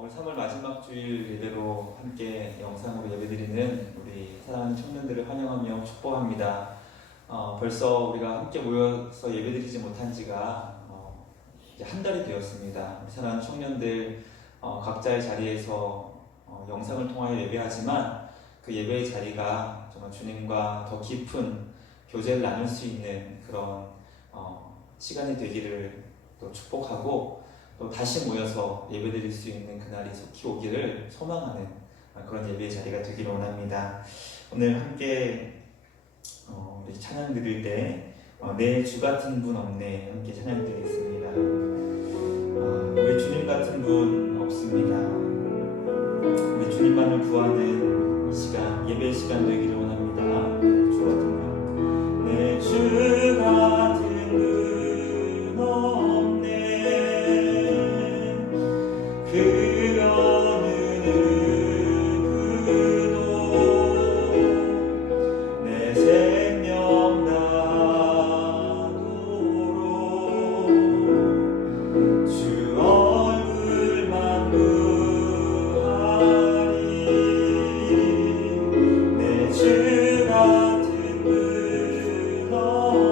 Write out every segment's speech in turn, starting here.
오늘 3월 마지막 주일 예배로 함께 영상으로 예배드리는 우리 사랑하는 청년들을 환영하며 축복합니다. 벌써 우리가 함께 모여서 예배드리지 못한 지가 이제 한 달이 되었습니다. 우리 사랑하는 청년들 각자의 자리에서 영상을 통하여 예배하지만 그 예배의 자리가 정말 주님과 더 깊은 교제를 나눌 수 있는 그런 시간이 되기를 또 축복하고 또 다시 모여서 예배드릴 수 있는 그날이 속히 오기를 소망하는 그런 예배의 자리가 되기를 원합니다. 오늘 함께 우리 찬양 드릴 때 내 주 같은 분 없네 함께 찬양 드리겠습니다. 우리 주님 같은 분 없습니다. 우리 주님만을 구하는 이 시간, 예배의 시간 되기를 원합니다. 주 같은 분, 내 주 같은 분 없네. 그 어느 누구도 내 생명 다도록 주 얼굴만 구하리. 내 주 같은 분 없네.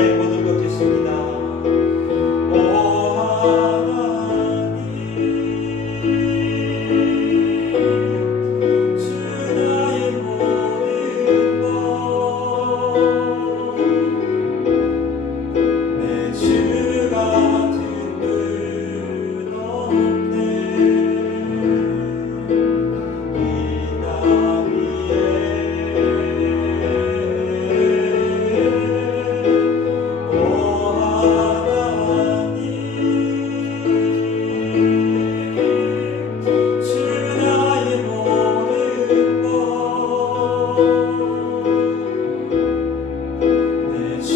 나의 모든 것 되십니다. 오 하나님, 주 나의 모든 것, 내 주 같은 분 없네. 이 땅 위에 오 하나님, 주 나의 모든 것, 내 주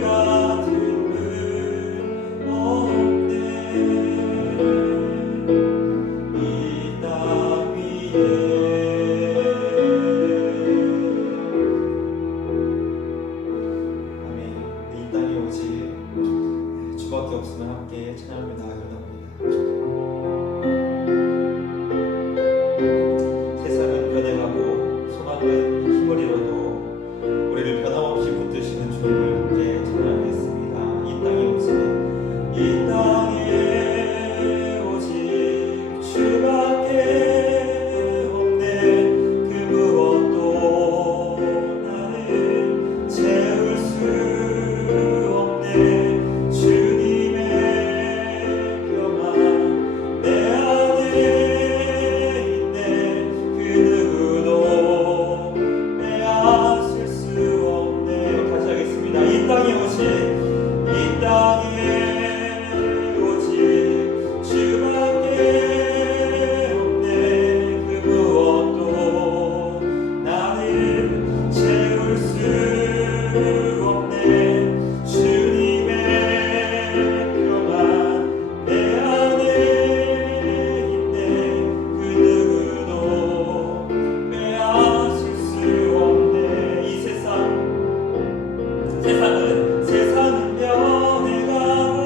같은 분 없네. 이 땅 위에 아멘. 이 땅에 오직 주밖에 없으면 함께 찬양하며 나아가렵니다. 세상은 변해가고 소망은 힘을 잃어도 우리를 변함없이 붙드시는 주님을 함께 찬양하겠습니다. 이 땅에 오직 주밖에 없네. 그 무엇도 나를 채울 수 없네. 주님의 평안 내 안에 있네. 그 누구도 빼앗을 수 없네. 다시 하겠습니다. 이 땅에 오직 주밖에 없네. 그 무엇도 나를 채울 수 없네. 주님의 평안 내 안에 있네. 그 누구도 빼앗을 수 없네. 이 세상은 변해가고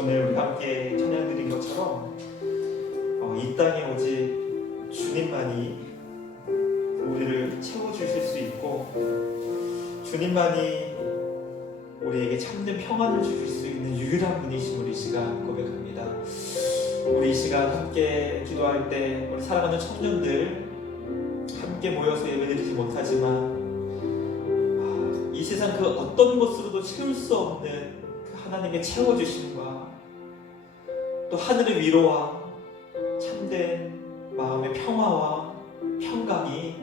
오늘 우리 함께 찬양 드린 것처럼 이 땅에 오직 주님만이 우리를 채워주실 수 있고 주님만이 우리에게 참된 평안을 주실 수 있는 유일한 분이신 우리 이 시간 고백합니다. 우리 이 시간 함께 기도할 때 우리 사랑하는 청년들 함께 모여서 예배드리지 못하지만 이 세상 그 어떤 것으로도 채울 수 없는 그 하나님의 채워주심과 또 하늘의 위로와 참된 마음의 평화와 평강이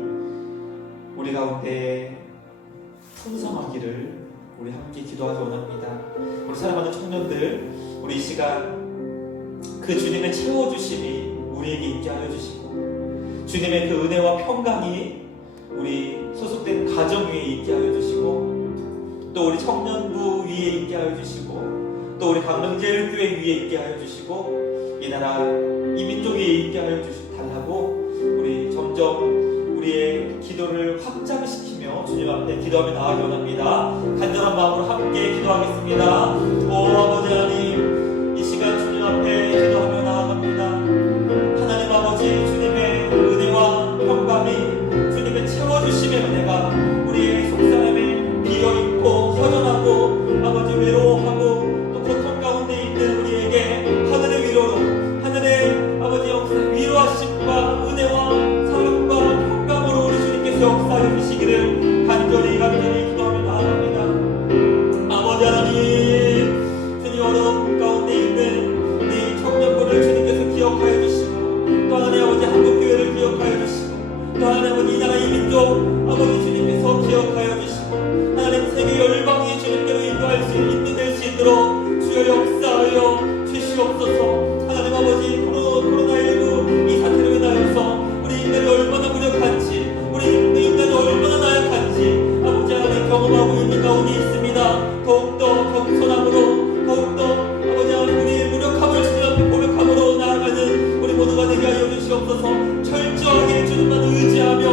우리 가운데 풍성하기를 우리 함께 기도하기 원합니다. 우리 사랑하는 청년들, 우리 이 시간 그 주님의 채워주심이 우리에게 있게 하여 주시고 주님의 그 은혜와 평강이 우리 소속된 가정 위에 있게 하여 주시고 또 우리 청년부 위에 있게 하여 주시고 또 우리 강릉제일교회 위에 있게 하여 주시고 이 나라 이 민족 위에 있게 하여 달라고 우리 점점 우리의 기도를 확장시키며 주님 앞에 기도하며 나아가기 원합니다. 간절한 마음으로 함께 기도하겠습니다. 오 아버지 하나님, 이 시간 주님 앞에 기도하며 나아갑니다. 하나님 아버지, 주님의 은혜와 평강이 주님의 채워주심의 은혜가 우리의 속사람에 비어있고 허전하고 아버지 외로워하고 또 고통 가운데 있는 우리에게 하늘의 위로로 하늘의 아버지 역사 위로하심과 은혜와 사랑과 평강으로 우리 주님께서 역사해 주시기를 간절히 기도하며 나아갑니다. 아버지 하나님, 주님 어려움 가운데 있는 우리 청년부를 주님께서 기억하여 주시고 또 하나님 아버지 한국교회를 기억하여 주시고 또 하나님 아버지 이 나라 이 민족 아버지 주님께서 기억하여 주시고 하나님 세계 열방이 주님께로 인도될 수 있도록 주여 역사하여 주시옵소서. 하나님 아버지 코로나19 이 사태로 인하여서 우리 인간이 얼마나 무력한지 우리 인간이 얼마나 나약한지 아버지 하나님 경험하고 있는 가운데 있습니다. 더욱더 겸손함으로 더욱더 아버지 하나님 우리의 무력함을 주님 앞에 고백함으로 나아가는 우리 모두가 되게 하여 주시옵소서. 철저하게 주님만 의지하며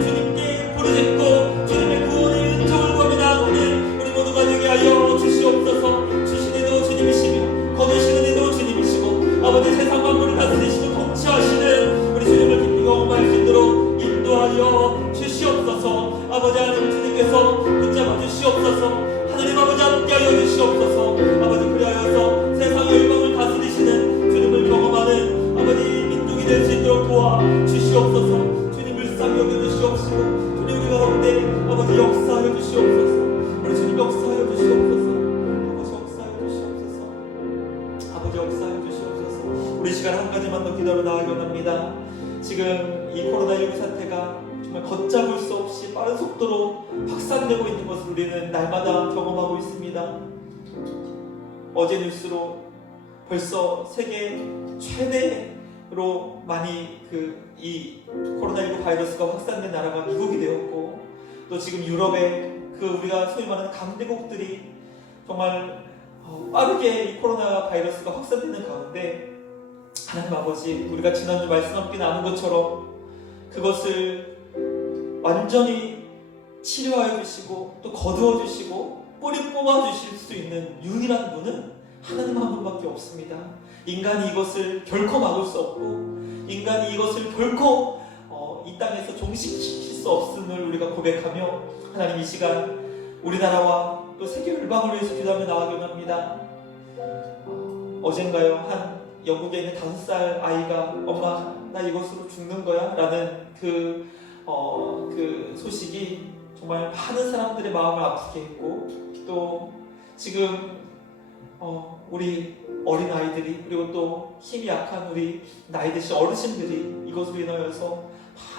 주님께 부르짖고 주님의 구원의 은총을 구하며 나아가는 우리 모두가 되게 하여 주시옵소서. 주신 이도 주님이시며 거두시는 이도 주님이시고 아버지 세상 만물을 다스리시고 통치하시는 우리 주님을 깊이 경험할 수 있도록 인도하여 주시옵소서. 아버지 하나님 주님께서 붙잡아 주시옵소서. 하나님 아버지 함께하여 주시옵소서. 아버지 그리하여서 세상 열방을 다스리시는 주님을 경험하는 아버지 민족이 될 수 있도록 도와 주시옵소서. 주님 불쌍히 여겨주시옵시고 주님 우리 가운데 아버지 역사하여 주시옵소서. 우리 주님 역사하여 주시옵소서. 아버지 역사하여 주시옵소서. 아버지 역사하여 주시옵소서. 우리 시간 한 가지만 더 기도로 나아가기 원합니다. 지금 이 코로나19 사태가 정말 걷잡을 수 없이 빠른 속도로 확산되고 있는 것을 우리는 날마다 경험하고 있습니다. 어제 뉴스로 벌써 세계 최대로 많이 이 코로나19 바이러스가 확산된 나라가 미국이 되었고 또 지금 유럽의 우리가 소위 말하는 강대국들이 정말 빠르게 이 코로나 바이러스가 확산되는 가운데 하나님 아버지, 우리가 지난주 말씀 함께 나눈 것처럼 그것을 완전히 치료하여 주시고 또 거두어 주시고 뿌리 뽑아 주실 수 있는 유일한 분은 하나님 한 분밖에 없습니다. 인간이 이것을 결코 막을 수 없고 인간이 이것을 결코 이 땅에서 종식시킬 수 없음을 우리가 고백하며 하나님 이 시간 우리나라와 또 세계 열방을 위해서 기도하며 나아가기 원합니다. 어젠가요 한 영국에 있는 5살 아이가 엄마 나 이것으로 죽는 거야? 라는 그 소식이 정말 많은 사람들의 마음을 아프게 했고 또 지금 우리 어린 아이들이 그리고 또 힘이 약한 우리 나이 드신 어르신들이 이것으로 인하여서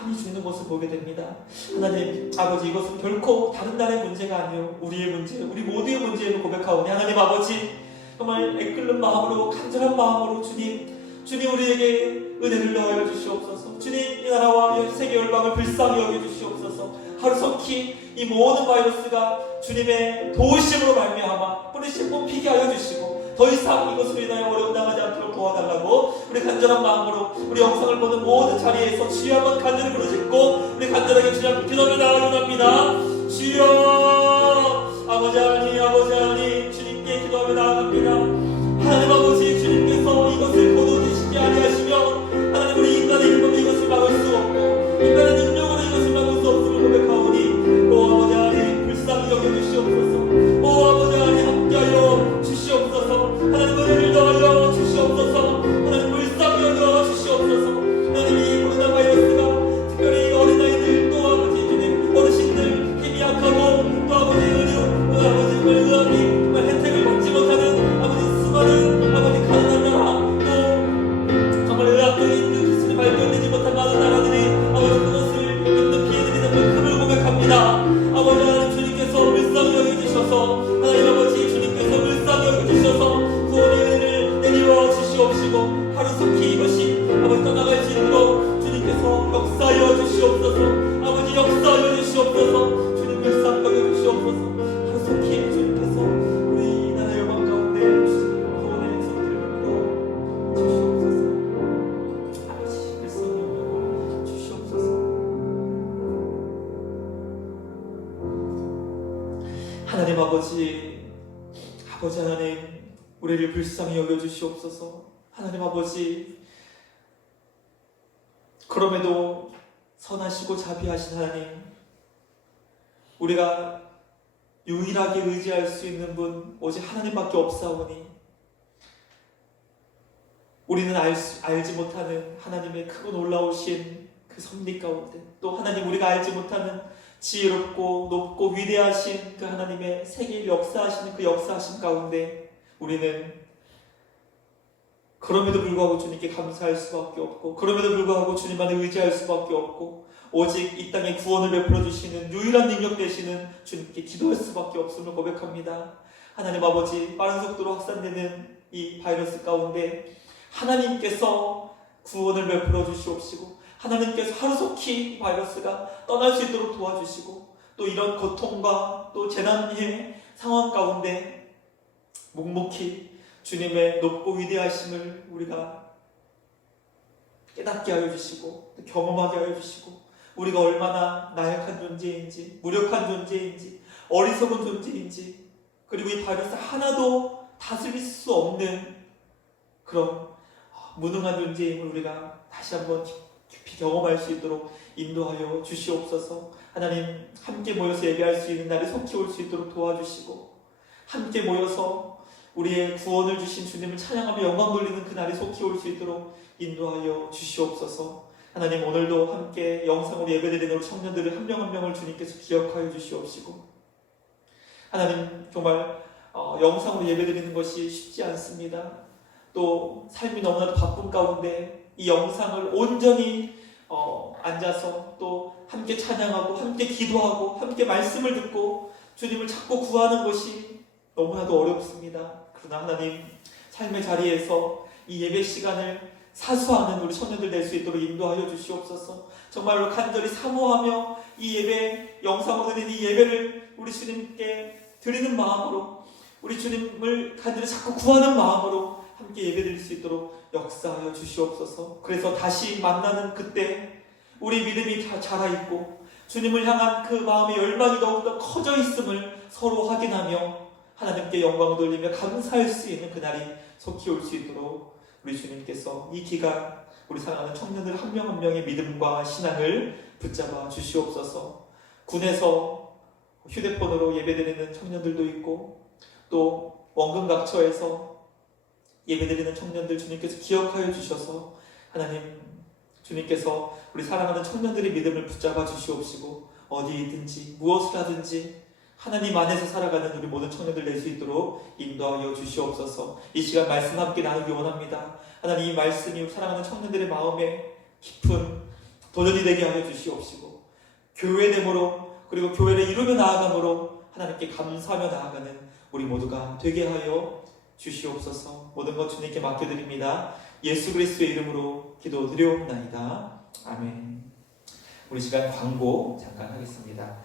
많이 죽는 것을 보게 됩니다. 하나님 아버지, 이것은 결코 다른 나라의 문제가 아니요 우리의 문제, 우리 모두의 문제를 고백하오니 하나님 아버지, 정말 애끓는 마음으로 간절한 마음으로 주님 우리에게 은혜를 넣어 주시옵소서. 주님 이 나라와 세계 열방을 불쌍히 여겨 주시옵소서. 하루속히 이 모든 바이러스가 주님의 도우심으로 말미암아 뿌리씩 뽑히게 하여 주시고 더 이상 이것으로 인하여 어려움 당하지 않도록 도와달라고 우리 간절한 마음으로 우리 영상을 보는 모든 자리에서 주여 한번 간절히 부르짖고 우리 간절하게 주님 앞에 기도하며 나아가기 합니다. 주여 아버지 하나님 주님께 기도하며 나아갑니다. 하나님 아버지, 주시고 하루속히 이것이 아버지 떠나갈 수 있도록 주님께서 역사하여 주시옵소서. 아버지 역사하여 주시옵소서. 주님 일삼가여 주시옵소서. 하루속히 주님께서 우리 나라 열방 가운데 구원의 손길을 들어 주시옵소서. 아버지 일삼가여 주시옵소서. 하나님 아버지 하나님 우리를 불쌍히 여겨주시옵소서. 하나님 아버지 그럼에도 선하시고 자비하신 하나님, 우리가 유일하게 의지할 수 있는 분 오직 하나님밖에 없사오니 우리는 알지 못하는 하나님의 크고 놀라우신 그 섭리 가운데, 또 하나님 우리가 알지 못하는 지혜롭고 높고 위대하신 그 하나님의 세계를 역사하시는 그 역사하심 가운데 우리는 그럼에도 불구하고 주님께 감사할 수밖에 없고, 그럼에도 불구하고 주님만을 의지할 수밖에 없고, 오직 이 땅에 구원을 베풀어 주시는 유일한 능력 되시는 주님께 기도할 수밖에 없음을 고백합니다. 하나님 아버지, 빠른 속도로 확산되는 이 바이러스 가운데 하나님께서 구원을 베풀어 주시옵시고, 하나님께서 하루속히 이 바이러스가 떠날 수 있도록 도와주시고, 또 이런 고통과 또 재난의 상황 가운데 묵묵히 주님의 높고 위대하심을 우리가 깨닫게 하여 주시고, 경험하게 하여 주시고, 우리가 얼마나 나약한 존재인지, 무력한 존재인지, 어리석은 존재인지, 그리고 이 바이러스 하나도 다스릴 수 없는 그런 무능한 존재임을 우리가 다시 한번 깊이 경험할 수 있도록 인도하여 주시옵소서. 하나님, 함께 모여서 예배할 수 있는 날이 속히 올 수 있도록 도와주시고, 함께 모여서 우리의 구원을 주신 주님을 찬양하며 영광 돌리는 그 날이 속히 올 수 있도록 인도하여 주시옵소서. 하나님, 오늘도 함께 영상으로 예배드리는 우리 청년들을 한 명 한 명을 주님께서 기억하여 주시옵시고, 하나님 정말 영상으로 예배드리는 것이 쉽지 않습니다. 또 삶이 너무나도 바쁜 가운데 이 영상을 온전히 앉아서 또 함께 찬양하고 함께 기도하고 함께 말씀을 듣고 주님을 찾고 구하는 것이 너무나도 어렵습니다. 그러나 하나님, 삶의 자리에서 이 예배 시간을 사수하는 우리 청년들 될 수 있도록 인도하여 주시옵소서. 정말로 간절히 사모하며 이 예배, 영상으로 드리는 이 예배를 우리 주님께 드리는 마음으로, 우리 주님을 간절히 자꾸 구하는 마음으로 함께 예배 드릴 수 있도록 역사하여 주시옵소서. 그래서 다시 만나는 그때 우리 믿음이 다 자라있고 주님을 향한 그 마음의 열망이 더욱더 커져 있음을 서로 확인하며 하나님께 영광을 돌리며 감사할 수 있는 그날이 속히 올 수 있도록 우리 주님께서 이 기간 우리 사랑하는 청년들 한 명 한 명의 믿음과 신앙을 붙잡아 주시옵소서. 군에서 휴대폰으로 예배드리는 청년들도 있고, 또 원근각처에서 예배드리는 청년들 주님께서 기억하여 주셔서 하나님, 주님께서 우리 사랑하는 청년들의 믿음을 붙잡아 주시옵시고, 어디든지 무엇을 하든지 하나님 안에서 살아가는 우리 모든 청년들 될 수 있도록 인도하여 주시옵소서. 이 시간 말씀 함께 나누기 원합니다. 하나님, 이 말씀이 사랑하는 청년들의 마음에 깊은 도전이 되게 하여 주시옵시고, 교회됨으로, 그리고 교회를 이루며 나아감으로 하나님께 감사하며 나아가는 우리 모두가 되게 하여 주시옵소서. 모든 것 주님께 맡겨드립니다. 예수 그리스도의 이름으로 기도드려옵나이다. 아멘. 우리 시간 광고 잠깐 하겠습니다.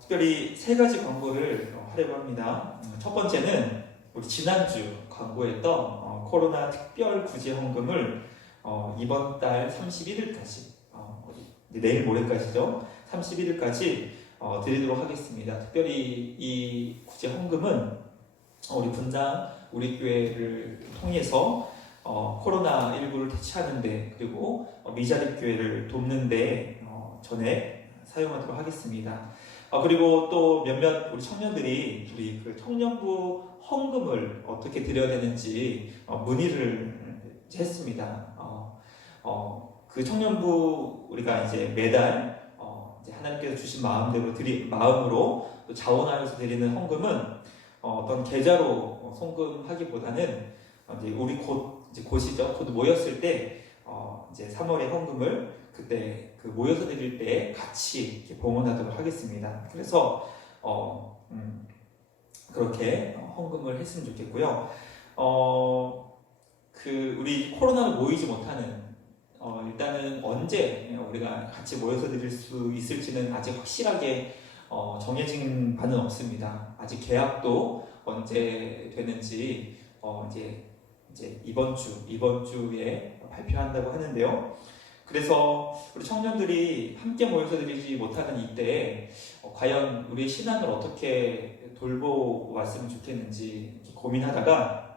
특별히 세 가지 광고를 하려고 합니다. 첫 번째는 우리 지난주 광고했던 코로나 특별 구제 헌금을 이번 달 31일까지, 내일 모레까지죠. 31일까지 드리도록 하겠습니다. 특별히 이 구제 헌금은 우리 분당 우리 교회를 통해서 코로나19를 대처하는데, 그리고 미자립 교회를 돕는데 전액 사용하도록 하겠습니다. 그리고 또 몇몇 우리 청년들이 우리 그 청년부 헌금을 어떻게 드려야 되는지 문의를 했습니다. 그 청년부 우리가 이제 매달 이제 하나님께서 주신 마음으로 또 자원하여서 드리는 헌금은 어떤 계좌로 송금하기보다는 이제 우리 곧이죠. 곧 모였을 때 이제 3월에 헌금을 그때 그 모여서 드릴 때 같이 이렇게 봉헌하도록 하겠습니다. 그래서 그렇게 헌금을 했으면 좋겠고요. 우리 코로나로 모이지 못하는 일단은 언제 우리가 같이 모여서 드릴 수 있을지는 아직 확실하게 정해진 바는 없습니다. 아직 계약도 언제 되는지 이제 이번 주에 발표한다고 하는데요. 그래서 우리 청년들이 함께 모여서 드리지 못하는 이때에 과연 우리의 신앙을 어떻게 돌보았으면 좋겠는지 고민하다가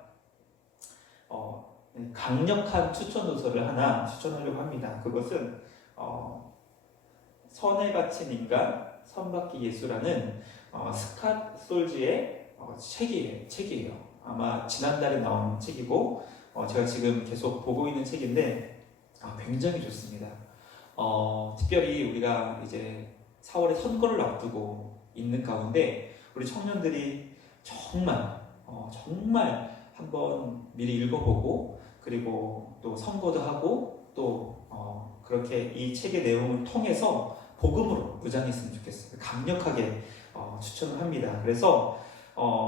강력한 추천 도서를 하나 추천하려고 합니다. 그것은 선에 갇힌 인간, 선받기 예수라는 스캇 솔지의 책이에요. 아마 지난달에 나온 책이고 제가 지금 계속 보고 있는 책인데 굉장히 좋습니다. 특별히 우리가 이제 4월에 선거를 앞두고 있는 가운데 우리 청년들이 정말 한번 미리 읽어보고 그리고 또 선거도 하고 또 그렇게 이 책의 내용을 통해서 복음으로 무장했으면 좋겠어요. 강력하게 추천을 합니다. 그래서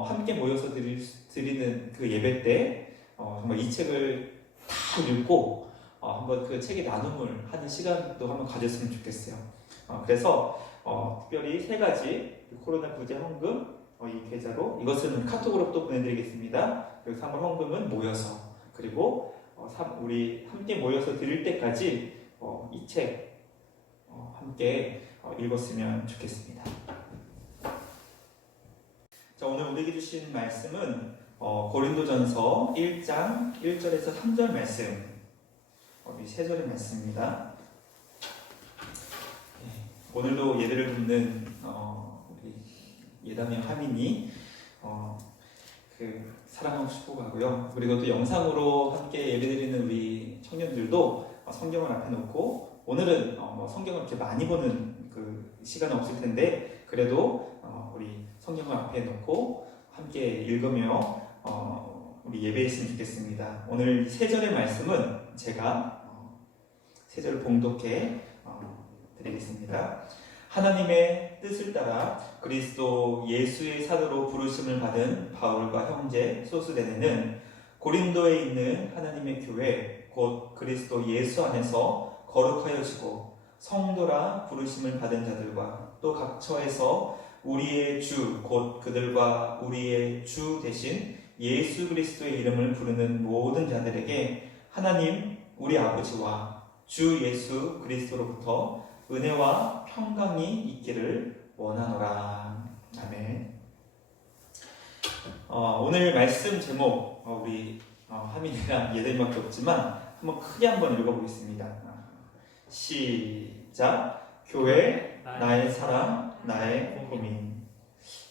함께 모여서 드리는 그 예배 때 정말 이 책을 다 읽고 한번 그 책의 나눔을 하는 시간도 한번 가졌으면 좋겠어요. 그래서 특별히 3가지 코로나 부재 헌금 이 계좌로 이것은 카톡으로 또 보내드리겠습니다. 그리고 3월 헌금은 모여서 그리고 우리 함께 모여서 드릴 때까지 이 책 함께 읽었으면 좋겠습니다. 자, 오늘 우리에게 주신 말씀은 고린도전서 1장 1절에서 3절 말씀 이 3절의 말씀입니다. 오늘도 예배를 듣는 우리 예담의 하민이 사랑하고 축복하고요. 그리고 또 영상으로 함께 예배드리는 우리 청년들도 성경을 앞에 놓고 오늘은 성경을 이렇게 많이 보는 그 시간은 없을 텐데 그래도 우리 성경을 앞에 놓고 함께 읽으며 우리 예배했으면 좋겠습니다. 오늘 3절의 말씀은 제가 3절을 봉독해 드리겠습니다. 하나님의 뜻을 따라 그리스도 예수의 사도로 부르심을 받은 바울과 형제 소스데네는 고린도에 있는 하나님의 교회 곧 그리스도 예수 안에서 거룩하여지고 성도라 부르심을 받은 자들과 또 각처에서 우리의 주 곧 그들과 우리의 주 대신 예수 그리스도의 이름을 부르는 모든 자들에게 하나님 우리 아버지와 주 예수 그리스도로부터 은혜와 평강이 있기를 원하노라. 아멘. 오늘 말씀 제목 우리 하민이랑 예대님밖에 없지만 한번 크게 한번 읽어보겠습니다. 시작. 교회 나의 사랑 나의 고민.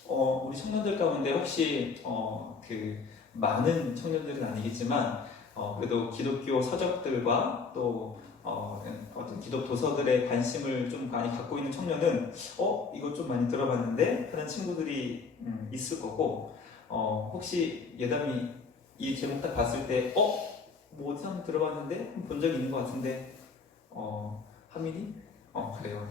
우리 청년들 가운데 혹시 많은 청년들은 아니겠지만 그래도 기독교 서적들과 또 어떤 기독 도서들의 관심을 좀 많이 갖고 있는 청년은 이거 좀 많이 들어봤는데 하는 친구들이 있을 거고 혹시 예담이 이 제목 딱 봤을 때 뭐 어디서 한번 들어봤는데 본 적이 있는 것 같은데 하민이? 그래요.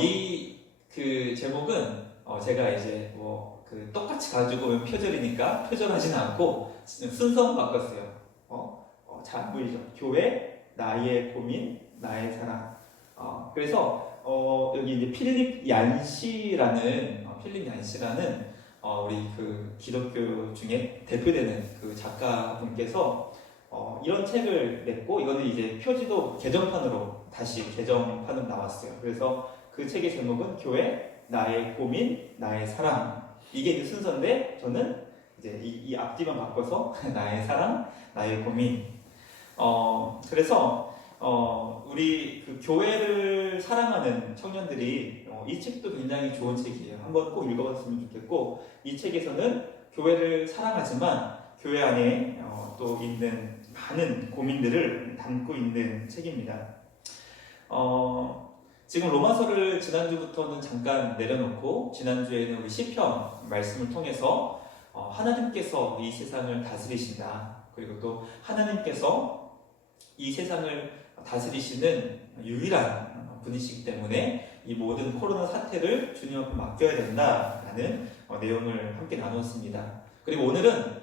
이 그 제목은 제가 이제 똑같이 가지고 오면 표절이니까 표절하지는 않고 순서만 바꿨어요. 잘 안 보이죠? 교회, 나의 고민, 나의 사랑. 그래서 여기 이제 필립 얀시라는 우리 그 기독교 중에 대표되는 그 작가분께서 이런 책을 냈고 이거는 이제 표지도 개정판으로 다시 개정판으로 나왔어요. 그래서 그 책의 제목은 교회, 나의 고민, 나의 사랑. 이게 이제 순서인데 저는 이제 이 앞뒤만 바꿔서 나의 사랑, 나의 고민. 그래서 우리 그 교회를 사랑하는 청년들이 이 책도 굉장히 좋은 책이에요. 한번 꼭 읽어봤으면 좋겠고 이 책에서는 교회를 사랑하지만 교회 안에 또 있는 많은 고민들을 담고 있는 책입니다. 지금 로마서를 지난주부터는 잠깐 내려놓고 지난주에는 우리 시편 말씀을 통해서 하나님께서 이 세상을 다스리신다. 그리고 또 하나님께서 이 세상을 다스리시는 유일한 분이시기 때문에 이 모든 코로나 사태를 주님 앞에 맡겨야 된다라는 내용을 함께 나누었습니다. 그리고 오늘은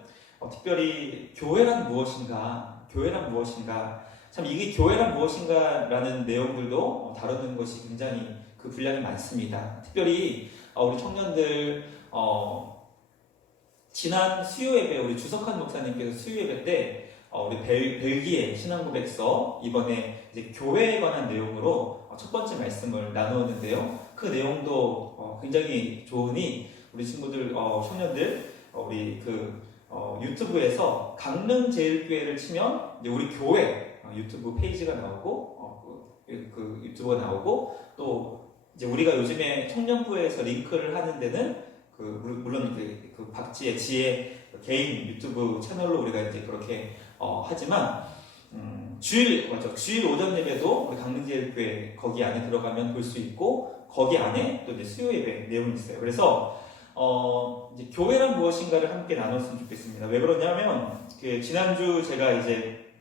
특별히 교회란 무엇인가, 교회란 무엇인가, 참 이게 교회란 무엇인가라는 내용들도 다루는 것이 굉장히 그 분량이 많습니다. 특별히 우리 청년들 지난 수요 예배 우리 주석한 목사님께서 수요 예배 때 우리 벨기에 신앙고백서 이번에 이제 교회에 관한 내용으로 첫 번째 말씀을 나누었는데요. 그 내용도 굉장히 좋으니 우리 친구들 청년들 우리 유튜브에서 강릉제일교회를 치면 이제 우리 교회 유튜브 페이지가 나오고 그 유튜브가 나오고 또 이제 우리가 요즘에 청년부에서 링크를 하는 데는 물론 그 박지혜 지혜 개인 유튜브 채널로 우리가 이제 그렇게 하지만 주일 오전 예배도 우리 강릉제일교회 거기 안에 들어가면 볼 수 있고 거기 안에 또 이제 수요 예배 내용이 있어요. 그래서 이제 교회란 무엇인가를 함께 나눴으면 좋겠습니다. 왜 그러냐면 지난주 제가 이제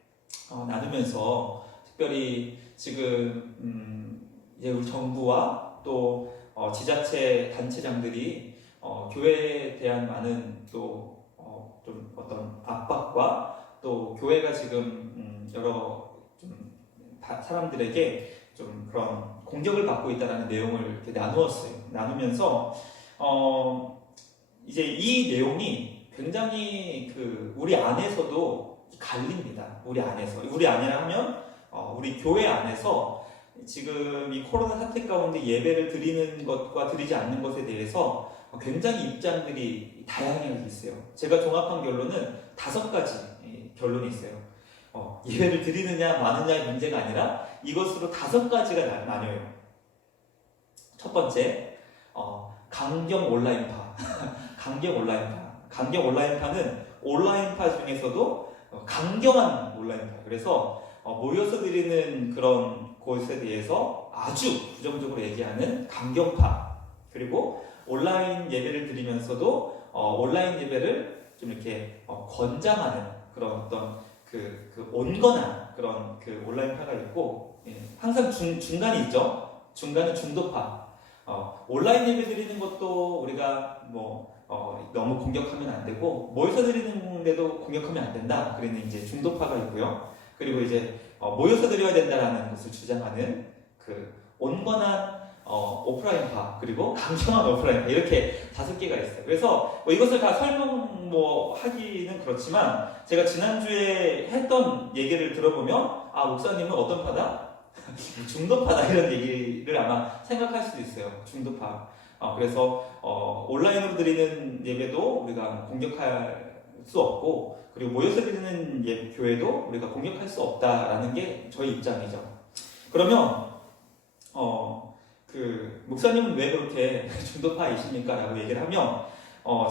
나누면서 특별히 지금 이제 우리 정부와 또 지자체 단체장들이 교회에 대한 많은 또 좀 어떤 압박과 또 교회가 지금 여러 좀 사람들에게 좀 그런 공격을 받고 있다는 내용을 이렇게 나누었어요. 나누면서 이제 이 내용이 굉장히 우리 안에서도 갈립니다. 우리 안에라 하면 우리 교회 안에서 지금 이 코로나 사태 가운데 예배를 드리는 것과 드리지 않는 것에 대해서 굉장히 입장들이 다양하게 있어요. 제가 종합한 결론은 5가지 결론이 있어요. 예배를 드리느냐 마느냐의 문제가 아니라 이것으로 5가지가 나뉘어요. 첫 번째, 강경 온라인파. 강경 온라인파는 온라인파 중에서도 강경한 온라인파. 그래서 모여서 드리는 그런 곳에 대해서 아주 부정적으로 얘기하는 강경파. 그리고 온라인 예배를 드리면서도 온라인 예배를 좀 이렇게 권장하는 그런 어떤 온건한 그런 온라인파가 있고, 항상 중간이 있죠. 중간은 중도파. 온라인 예배 드리는 것도 우리가 너무 공격하면 안 되고 모여서 드리는데도 공격하면 안 된다. 그러는 이제 중도파가 있고요. 그리고 이제 모여서 드려야 된다라는 것을 주장하는 온건한 오프라인파, 그리고 강경한 오프라인파, 이렇게 5개가 있어요. 그래서 이것을 다 하기는 그렇지만 제가 지난주에 했던 얘기를 들어보면 목사님은 어떤 파다? 중도파다, 이런 얘기를 아마 생각할 수도 있어요. 중도파. 그래서 온라인으로 드리는 예배도 우리가 공격할 수 없고, 그리고 모여서 드리는 교회도 우리가 공격할 수 없다라는 게 저희 입장이죠. 그러면 목사님은 왜 그렇게 중도파이십니까? 라고 얘기를 하면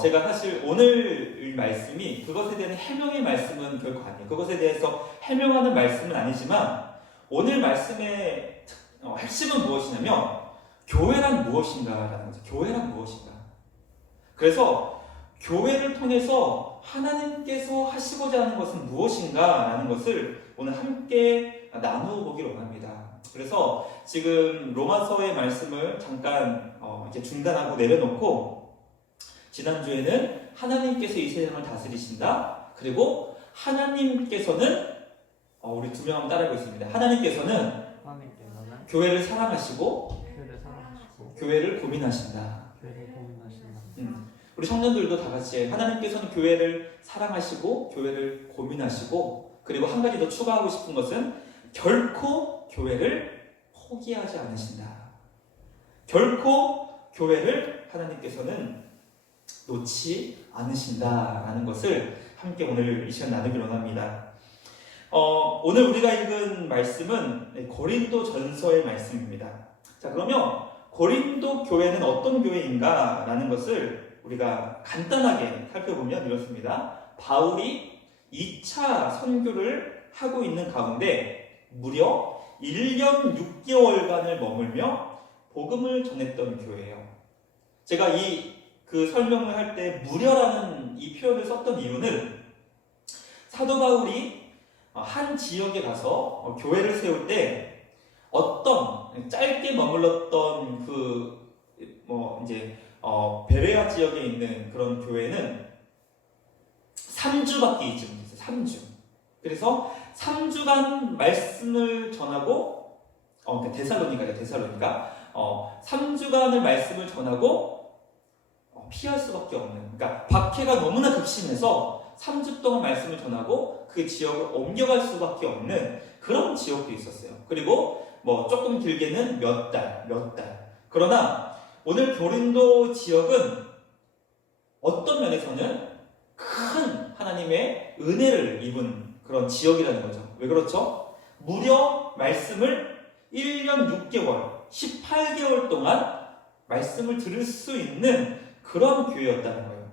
제가 사실 오늘 이 말씀이 그것에 대한 해명의 말씀은 결코 아니에요. 그것에 대해서 해명하는 말씀은 아니지만 오늘 말씀의 핵심은 무엇이냐면 교회란 무엇인가라는 거죠. 교회란 무엇인가. 그래서 교회를 통해서 하나님께서 하시고자 하는 것은 무엇인가라는 것을 오늘 함께 나누어 보기를 원합니다. 그래서 지금 로마서의 말씀을 잠깐 이제 중단하고 내려놓고, 지난주에는 하나님께서 이 세상을 다스리신다. 그리고 하나님께서는 우리 2명 한번 따라하고 있습니다. 하나님께서는 교회를 사랑하시고 교회를 고민하신다. 우리 청년들도 다 같이 하나님께서는 교회를 사랑하시고 교회를 고민하시고, 그리고 한 가지 더 추가하고 싶은 것은 결코 교회를 포기하지 않으신다. 결코 교회를 하나님께서는 놓지 않으신다라는 것을 함께 오늘 이 시간 나누기로 합니다. 오늘 우리가 읽은 말씀은 고린도 전서의 말씀입니다. 자, 그러면 고린도 교회는 어떤 교회인가 라는 것을 우리가 간단하게 살펴보면 이렇습니다. 바울이 2차 선교를 하고 있는 가운데 무려 1년 6개월간을 머물며 복음을 전했던 교회예요. 제가 그 설명을 할 때 무려라는 이 표현을 썼던 이유는 사도 바울이 한 지역에 가서 교회를 세울 때 어떤 짧게 머물렀던 베레아 지역에 있는 그런 교회는 3주밖에 있지 못했어요. 3주. 그래서 3주간 말씀을 전하고 데살로니가 3주간을 말씀을 전하고 피할 수밖에 없는, 그러니까 박해가 너무나 극심해서 3주 동안 말씀을 전하고 그 지역을 옮겨갈 수밖에 없는 그런 지역도 있었어요. 그리고 뭐 조금 길게는 몇 달. 그러나 오늘 고린도 지역은 어떤 면에서는 큰 하나님의 은혜를 입은 그런 지역이라는 거죠. 왜 그렇죠? 무려 말씀을 1년 6개월, 18개월 동안 말씀을 들을 수 있는 그런 교회였다는 거예요.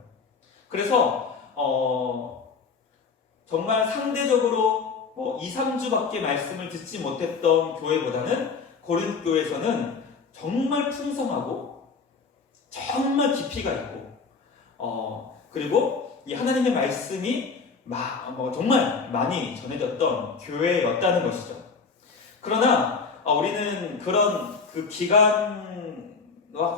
그래서 정말 상대적으로 2, 3주밖에 말씀을 듣지 못했던 교회보다는 고린도 교회에서는 정말 풍성하고 정말 깊이가 있고 그리고 이 하나님의 말씀이 정말 많이 전해졌던 교회였다는 것이죠. 그러나 우리는 그런 그 기간과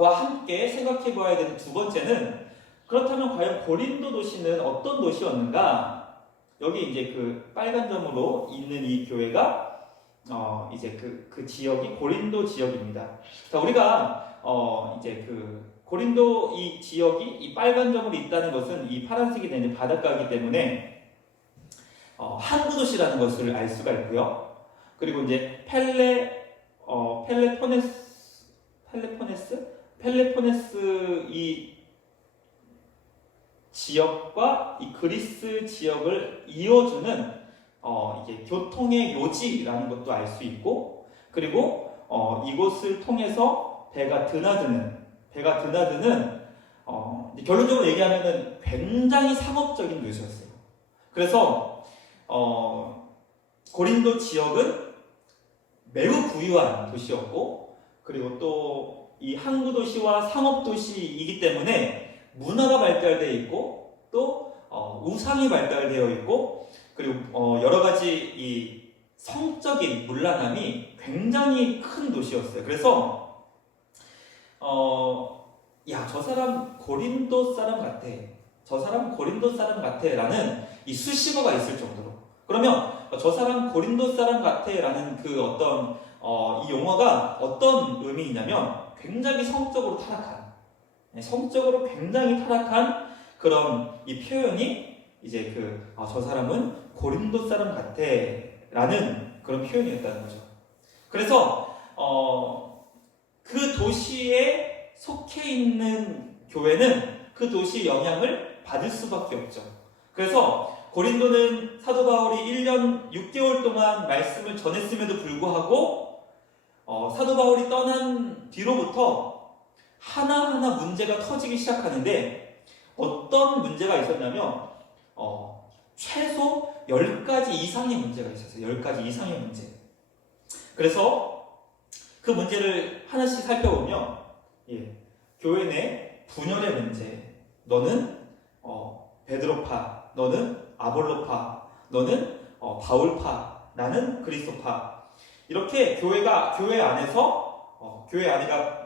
함께 생각해 보아야 되는 두 번째는, 그렇다면 과연 고린도 도시는 어떤 도시였는가? 여기 이제 그 빨간 점으로 있는 이 교회가 이제 그 지역이 고린도 지역입니다. 자, 우리가 이제 그 고린도 이 지역이 이 빨간 점으로 있다는 것은 이 파란색이 되는 바닷가이기 때문에 항구 도시라는 것을 알 수가 있고요. 그리고 이제 펠레포네스 이 지역과 이 그리스 지역을 이어주는 이게 교통의 요지라는 것도 알 수 있고, 그리고 이곳을 통해서 배가 드나드는 결론적으로 얘기하면은 굉장히 상업적인 도시였어요. 그래서 고린도 지역은 매우 부유한 도시였고, 그리고 또 이 항구 도시와 상업 도시이기 때문에 문화가 발달되어 있고, 또 우상이 발달되어 있고, 그리고 여러 가지 이 성적인 문란함이 굉장히 큰 도시였어요. 그래서 저 사람 고린도 사람 같아, 저 사람 고린도 사람 같아라는 이 수식어가 있을 정도로, 그러면 저 사람 고린도 사람 같아라는 그 어떤 이 용어가 어떤 의미이냐면 굉장히 성적으로 굉장히 타락한 그런 이 표현이 이제 저 사람은 고린도 사람 같아라는 그런 표현이었다는 거죠. 그래서 그 도시에 속해 있는 교회는 그 도시의 영향을 받을 수밖에 없죠. 그래서 고린도는 사도 바울이 1년 6개월 동안 말씀을 전했음에도 불구하고 사도 바울이 떠난 뒤로부터 하나하나 문제가 터지기 시작하는데, 어떤 문제가 있었냐면 최소 10가지 이상의 문제가 있었어요. 10가지 이상의 문제. 그래서 그 문제를 하나씩 살펴보면, 교회 내 분열의 문제, 너는 베드로파, 너는 아볼로파, 너는 바울파, 나는 그리스도파, 이렇게 교회 안에가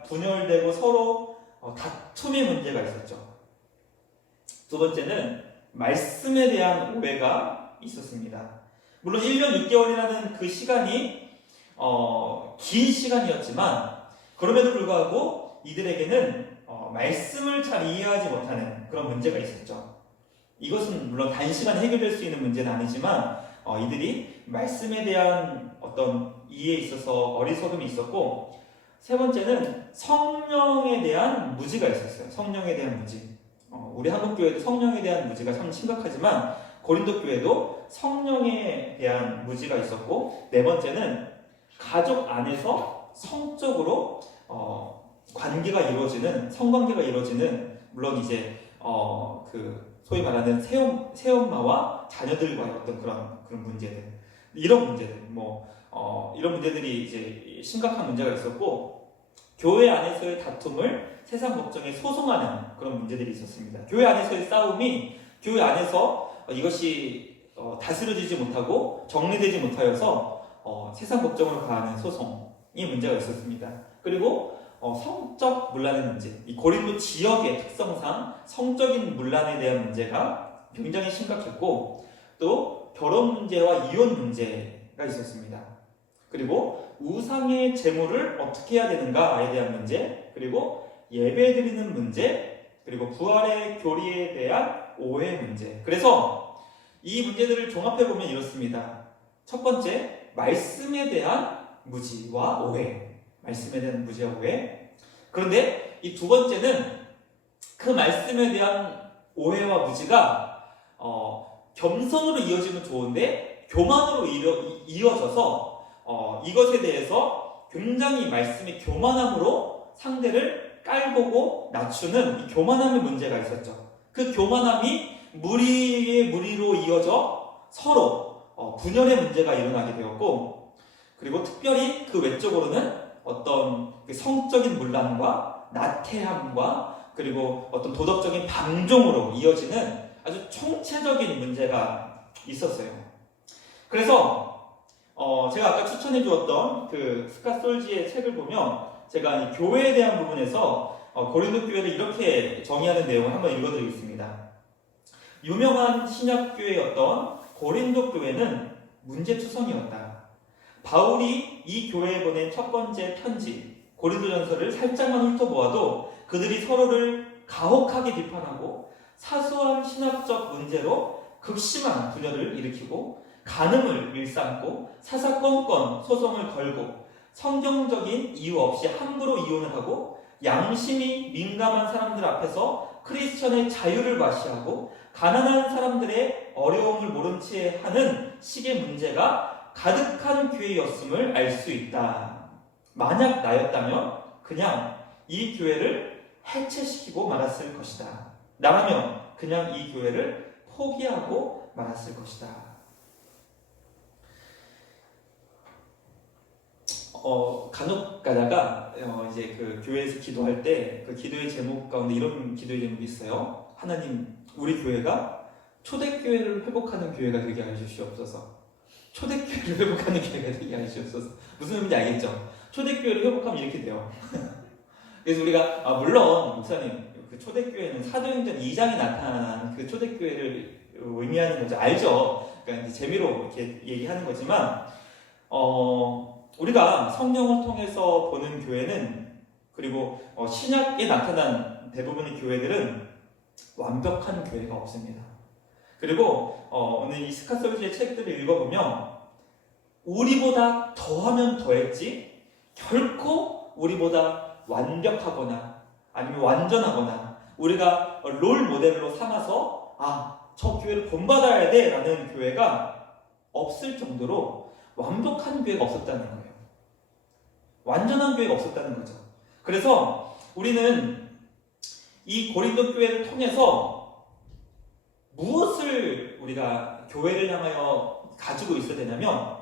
분열되고 서로 다툼의 문제가 있었죠. 두 번째는 말씀에 대한 오해가 있었습니다. 물론 1년 6개월이라는 그 시간이 긴 시간이었지만, 그럼에도 불구하고 이들에게는 말씀을 잘 이해하지 못하는 그런 문제가 있었죠. 이것은 물론 단시간에 해결될 수 있는 문제는 아니지만 이들이 말씀에 대한 어떤 이해에 있어서 어리석음이 있었고, 세 번째는 성령에 대한 무지가 있었어요. 성령에 대한 무지. 우리 한국교회도 성령에 대한 무지가 참 심각하지만 고린도 교회도 성령에 대한 무지가 있었고, 네 번째는 가족 안에서 성적으로 관계가 이루어지는, 성관계가 이루어지는, 물론 이제 소위 말하는 새엄마와 자녀들과의 어떤 그런 문제들, 이런 문제들이 이제 심각한 문제가 있었고, 교회 안에서의 다툼을 세상 법정에 소송하는 그런 문제들이 있었습니다. 교회 안에서의 싸움이 교회 안에서 이것이 다스려지지 못하고 정리되지 못하여서 세상 법정으로 가는 소송이 문제가 있었습니다. 그리고 성적 문란의 문제, 이 고린도 지역의 특성상 성적인 문란에 대한 문제가 굉장히 심각했고, 또 결혼 문제와 이혼 문제가 있었습니다. 그리고 우상의 제물을 어떻게 해야 되는가에 대한 문제, 그리고 예배드리는 문제, 그리고 부활의 교리에 대한 오해 문제. 그래서 이 문제들을 종합해보면 이렇습니다. 첫 번째, 말씀에 대한 무지와 오해. 말씀에 대한 무지와 오해. 그런데 이 두 번째는 그 말씀에 대한 오해와 무지가 겸손으로 이어지면 좋은데 교만으로 이어져서 이것에 대해서 굉장히 말씀의 교만함으로 상대를 깔보고 낮추는 이 교만함의 문제가 있었죠. 그 교만함이 무리의 무리로 이어져 서로 분열의 문제가 일어나게 되었고, 그리고 특별히 그 외적으로는 어떤 성적인 문란과 나태함과 그리고 어떤 도덕적인 방종으로 이어지는 아주 총체적인 문제가 있었어요. 그래서 제가 아까 추천해 주었던 그 스캇 솔지의 책을 보면 제가 이 교회에 대한 부분에서 고린도 교회를 이렇게 정의하는 내용을 한번 읽어드리겠습니다. 유명한 신약교회였던 고린도 교회는 문제투성이었다. 바울이 이 교회에 보낸 첫 번째 편지 고린도전서를 살짝만 훑어보아도 그들이 서로를 가혹하게 비판하고 사소한 신학적 문제로 극심한 분열을 일으키고 간음을 일삼고 사사건건 소송을 걸고 성경적인 이유 없이 함부로 이혼을 하고 양심이 민감한 사람들 앞에서 크리스천의 자유를 과시하고 가난한 사람들의 어려움을 모른 채 하는 식의 문제가 가득한 교회였음을 알 수 있다. 만약 나였다면 그냥 이 교회를 해체시키고 말았을 것이다. 나라면 그냥 이 교회를 포기하고 말았을 것이다. 간혹 가다가 이제 그 교회에서 기도할 때 그 기도의 제목 가운데 이런 기도의 제목이 있어요. 하나님, 우리 교회가 초대교회를 회복하는 교회가 되게 하여 주시옵소서. 초대교회를 회복하는 교회가 되게 하여 주시옵소서. 무슨 의미인지 알겠죠? 초대교회를 회복하면 이렇게 돼요. 그래서 우리가 물론 목사님 그 초대교회는 사도행전 2장에 나타난 그 초대교회를 의미하는 거죠. 알죠? 그러니까 이제 재미로 이렇게 얘기하는 거지만 우리가 성령을 통해서 보는 교회는, 그리고 신약에 나타난 대부분의 교회들은 완벽한 교회가 없습니다. 그리고 오늘 이 스캇 솔지의 책들을 읽어보면 우리보다 더하면 더했지 결코 우리보다 완벽하거나 아니면 완전하거나 우리가 롤 모델로 삼아서 저 교회를 본받아야 돼 라는 교회가 없을 정도로 완벽한 교회가 없었다는 거예요. 완전한 교회가 없었다는 거죠. 그래서 우리는 이 고린도 교회를 통해서 무엇을 우리가 교회를 향하여 가지고 있어야 되냐면,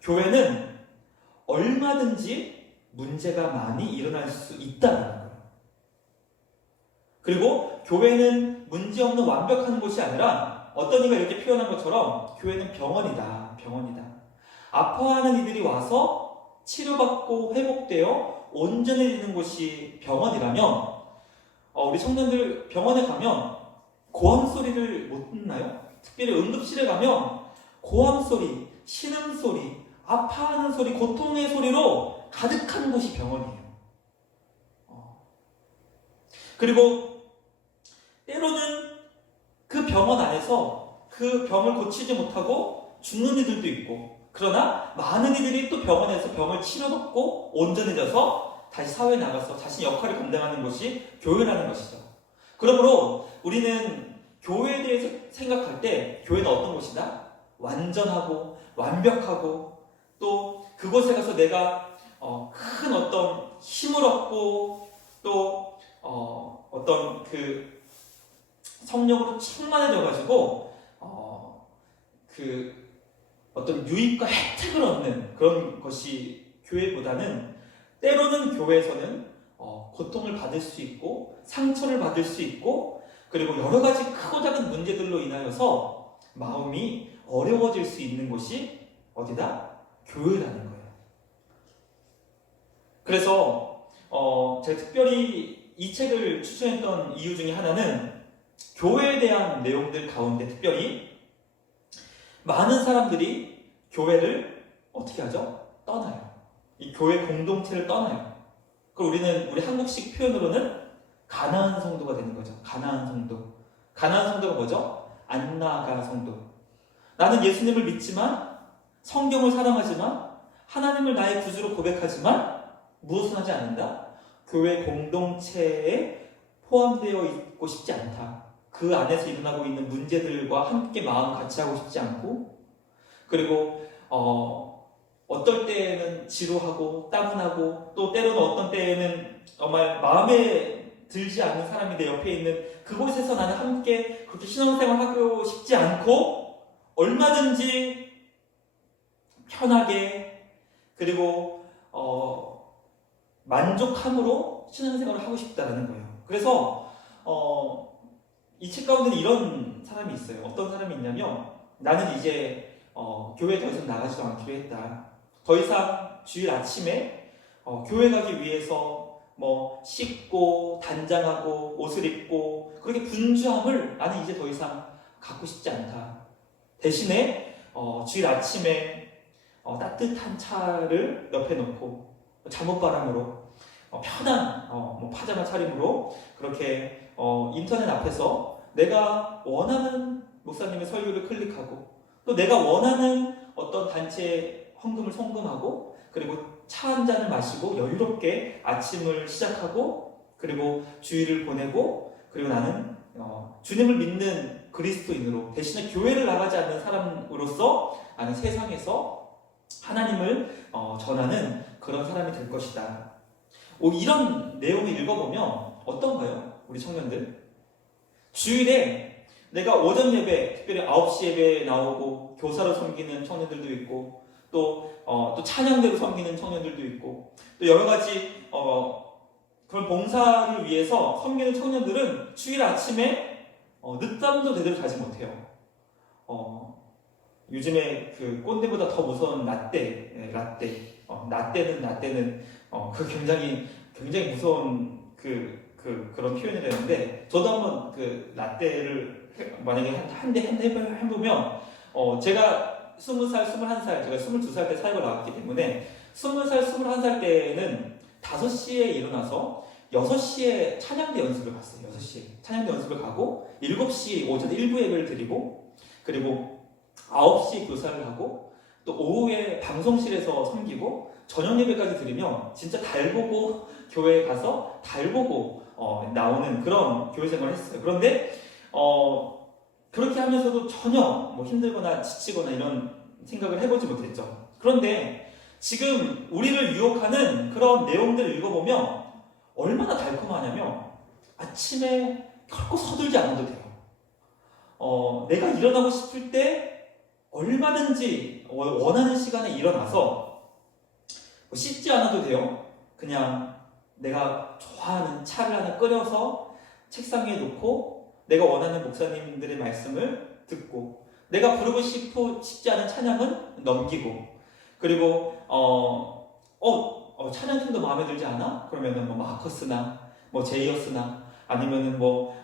교회는 얼마든지 문제가 많이 일어날 수 있다는 거예요. 그리고 교회는 문제없는 완벽한 곳이 아니라 어떤 이가 이렇게 표현한 것처럼 교회는 병원이다. 병원이다. 아파하는 이들이 와서 치료받고 회복되어 온전해지는 곳이 병원이라면 우리 청년들 병원에 가면 고함 소리를 못 듣나요? 특별히 응급실에 가면 고함 소리, 신음소리, 아파하는 소리, 고통의 소리로 가득한 곳이 병원이에요. 그리고 때로는 그 병원 안에서 그 병을 고치지 못하고 죽는 이들도 있고, 그러나 많은 이들이 또 병원에서 병을 치료받고 온전해져서 다시 사회에 나가서 자신의 역할을 감당하는 것이 교회라는 것이죠. 그러므로 우리는 교회에 대해서 생각할 때 교회는 어떤 곳이다? 완전하고 완벽하고 또 그곳에 가서 내가 큰 어떤 힘을 얻고 또 어떤 그 성령으로 충만해져 가지고 그 어떤 유익과 혜택을 얻는 그런 것이 교회보다는, 때로는 교회에서는 고통을 받을 수 있고 상처를 받을 수 있고 그리고 여러 가지 크고 작은 문제들로 인하여서 마음이 어려워질 수 있는 곳이 어디다? 교회라는 거예요. 그래서 제가 특별히 이 책을 추천했던 이유 중에 하나는 교회에 대한 내용들 가운데 특별히 많은 사람들이 교회를 어떻게 하죠? 떠나요. 이 교회 공동체를 떠나요. 그럼 우리 한국식 표현으로는 가나안 성도가 되는 거죠. 가나안 성도. 가나안 성도가 뭐죠? 안 나아가 성도. 나는 예수님을 믿지만, 성경을 사랑하지만, 하나님을 나의 구주로 고백하지만 무엇은 하지 않는다? 교회 공동체에 포함되어 있고 싶지 않다. 그 안에서 일어나고 있는 문제들과 함께 마음 같이 하고 싶지 않고, 그리고 어떨 때에는 지루하고 따분하고, 또 때로는 어떤 때에는 정말 마음에 들지 않는 사람이 내 옆에 있는 그곳에서 나는 함께 그렇게 신앙생활하고 싶지 않고, 얼마든지 편하게, 그리고 만족함으로 신앙생활을 하고 싶다라는 거예요. 그래서 이 책 가운데는 이런 사람이 있어요. 어떤 사람이 있냐면, 나는 이제 교회에 더 이상 나가지도 않기로 했다. 더 이상 주일 아침에 교회 가기 위해서 뭐 씻고 단장하고 옷을 입고 그렇게 분주함을 나는 이제 더 이상 갖고 싶지 않다. 대신에 주일 아침에 따뜻한 차를 옆에 놓고 잠옷바람으로 편한 뭐 파자마 차림으로 그렇게 인터넷 앞에서 내가 원하는 목사님의 설교를 클릭하고, 또 내가 원하는 어떤 단체에 헌금을 송금하고, 그리고 차 한 잔을 마시고 여유롭게 아침을 시작하고, 그리고 주일을 보내고, 그리고 나는 주님을 믿는 그리스도인으로, 대신에 교회를 나가지 않는 사람으로서 나는 세상에서 하나님을 전하는 그런 사람이 될 것이다. 이런 내용을 읽어보면 어떤가요? 우리 청년들, 주일에 내가 오전 예배, 특별히 9시 예배에 나오고 교사로 섬기는 청년들도 있고, 또 찬양대로 섬기는 청년들도 있고, 또 여러 가지 그런 봉사를 위해서 섬기는 청년들은 주일 아침에 늦잠도 제대로 자지 못해요. 요즘에 그 꼰대보다 더 무서운 라떼. 낮때는 그 굉장히 무서운 그런 표현을 했는데, 저도 한번 그 라떼를 만약에 한 대 해보면, 제가 20살, 21살, 제가 22살 때 사역을 나왔기 때문에 20살, 21살 때는 5시에 일어나서 6시에 찬양대 연습을 갔어요. 6시에 찬양대 연습을 가고, 7시 오전 1부 예배를 드리고, 그리고 9시 교사를 하고, 또 오후에 방송실에서 섬기고, 저녁 예배까지 드리면 진짜 달 보고 교회에 가서 달 보고 나오는 그런 교회 생활을 했어요. 그런데 그렇게 하면서도 전혀 뭐 힘들거나 지치거나 이런 생각을 해보지 못했죠. 그런데 지금 우리를 유혹하는 그런 내용들을 읽어보면 얼마나 달콤하냐면, 아침에 결코 서둘지 않아도 돼요. 내가 일어나고 싶을 때 얼마든지 원하는 시간에 일어나서 씻지 않아도 돼요. 그냥 내가 좋아하는 차를 하나 끓여서 책상 위에 놓고 내가 원하는 목사님들의 말씀을 듣고, 내가 부르고 싶지 않은 찬양은 넘기고, 그리고 찬양팀도 마음에 들지 않아? 그러면은 뭐 마커스나 뭐 제이어스나 아니면은 뭐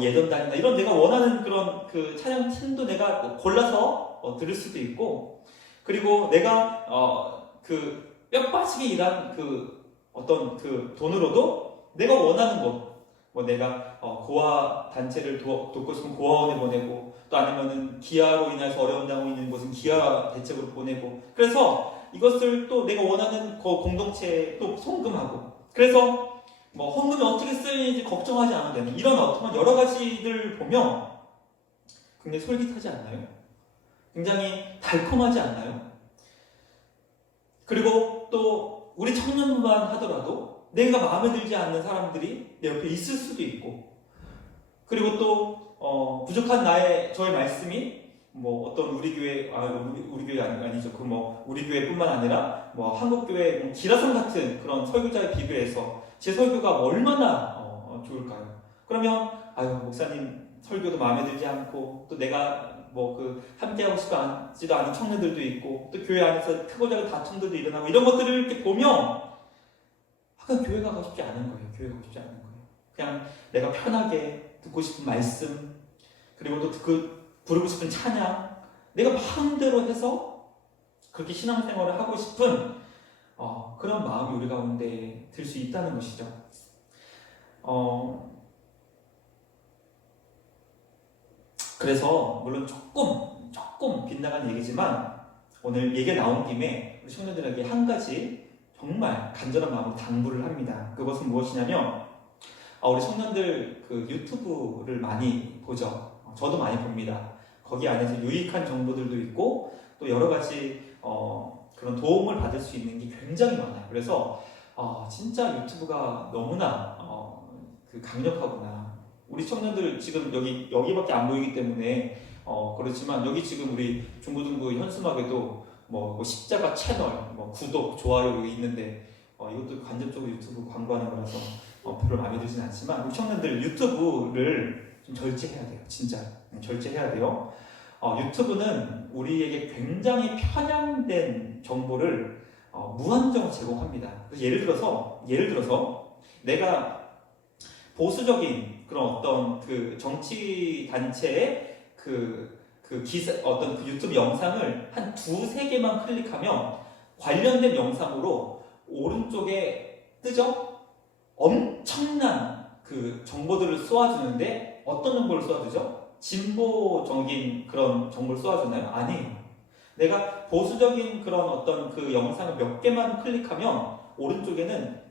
예전단이나 이런 내가 원하는 그런 그 찬양팀도 내가 골라서 들을 수도 있고, 그리고 내가 그 뼈 빠지게 일한 그 어떤 그 돈으로도 내가 원하는 것, 뭐 내가 고아 단체를 돕고 싶으면 고아원에 보내고, 또 아니면은 기아로 인해서 어려움 당하고 있는 곳은 기아 대책으로 보내고, 그래서 이것을 또 내가 원하는 공동체에 또 송금하고, 그래서 뭐 헌금이 어떻게 쓰이는지 걱정하지 않아도 되는 이런 어떤 여러 가지를 보면 굉장히 솔깃하지 않나요? 굉장히 달콤하지 않나요? 그리고 또 우리 청년만 하더라도 내가 마음에 들지 않는 사람들이 내 옆에 있을 수도 있고, 그리고 또 부족한 저의 말씀이 뭐 어떤 우리 교회 아니죠. 그 뭐 우리 교회뿐만 아니라 뭐 한국 교회 기라성 같은 그런 설교자에 비교해서 제 설교가 얼마나 좋을까요? 그러면 목사님 설교도 마음에 들지 않고, 또 내가 뭐 함께하고 싶지도 않은 청년들도 있고, 또 교회 안에서 크고 작은 다툼들도 일어나고, 이런 것들을 이렇게 보면 그냥 교회 가고 싶지 않은 거예요. 교회 가고 싶지 않은 거예요. 그냥 내가 편하게 듣고 싶은 말씀, 그리고 또 부르고 싶은 찬양, 내가 마음대로 해서 그렇게 신앙생활을 하고 싶은 그런 마음이 우리 가운데 들 수 있다는 것이죠. 그래서 물론 조금 빗나간 얘기지만 오늘 얘기가 나온 김에 우리 청년들에게 한 가지 정말 간절한 마음으로 당부를 합니다. 그것은 무엇이냐면 우리 청년들 그 유튜브를 많이 보죠. 저도 많이 봅니다. 거기 안에서 유익한 정보들도 있고 또 여러 가지 그런 도움을 받을 수 있는 게 굉장히 많아요. 그래서 진짜 유튜브가 너무나 그 강력하구나. 우리 청년들 지금 여기밖에 안 보이기 때문에 그렇지만 여기 지금 우리 중고등부 현수막에도 뭐 십자가 채널, 뭐 구독, 좋아요 여기 있는데 이것도 간접적으로 유튜브 광고하는 거라서 별로 마음에 들진 않지만 우리 청년들 유튜브를 좀 절제해야 돼요. 진짜 절제해야 돼요. 유튜브는 우리에게 굉장히 편향된 정보를 무한정으로 제공합니다. 그래서 예를 들어서 내가 보수적인 그런 어떤 그 정치 단체의 그 기사 어떤 그 유튜브 영상을 한 두세 개만 클릭하면 관련된 영상으로 오른쪽에 뜨죠? 엄청난 그 정보들을 쏘아주는데 어떤 정보를 쏘아주죠? 진보적인 그런 정보를 쏘아주나요? 아니에요. 내가 보수적인 그런 어떤 그 영상을 몇 개만 클릭하면 오른쪽에는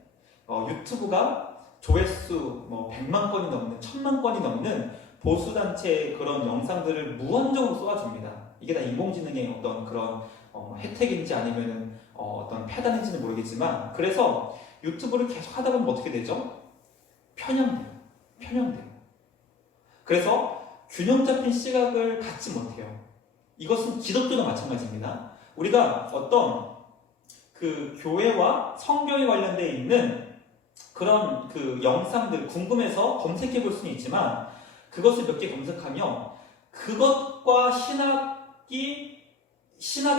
유튜브가 조회수 100만 건이 넘는 1000만 건이 넘는 보수단체의 그런 영상들을 무한정으로 쏘아줍니다. 이게 다 인공지능의 어떤 그런 혜택인지 아니면 어떤 폐단인지는 모르겠지만 그래서 유튜브를 계속 하다 보면 어떻게 되죠? 편향돼요. 그래서 균형 잡힌 시각을 갖지 못해요. 이것은 기독교도 마찬가지입니다. 우리가 어떤 그 교회와 성경에 관련되어 있는 그런 그 영상들 궁금해서 검색해 볼 수는 있지만 그것을 몇 개 검색하면 그것과 신학의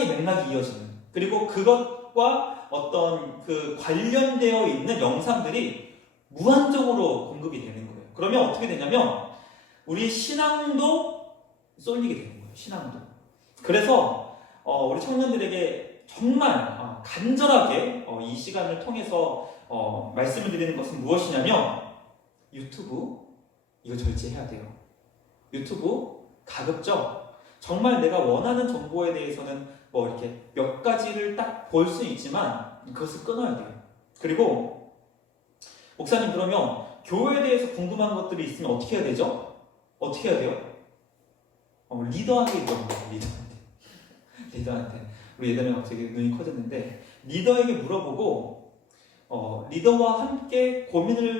맥락이 이어지는 그리고 그것과 어떤 그 관련되어 있는 영상들이 무한정으로 공급이 되는 거예요. 그러면 어떻게 되냐면 우리 신앙도 쏠리게 되는 거예요. 신앙도. 그래서 우리 청년들에게 정말 간절하게 이 시간을 통해서 말씀을 드리는 것은 무엇이냐면 유튜브 이거 절제해야 돼요. 유튜브 가급적 정말 내가 원하는 정보에 대해서는 뭐 이렇게 몇 가지를 딱 볼 수 있지만 그것을 끊어야 돼요. 그리고 목사님 그러면 교회에 대해서 궁금한 것들이 있으면 어떻게 해야 되죠? 어떻게 해야 돼요? 리더한테 물어보고 리더한테 우리 예전에 갑자기 눈이 커졌는데 리더에게 물어보고 리더와 함께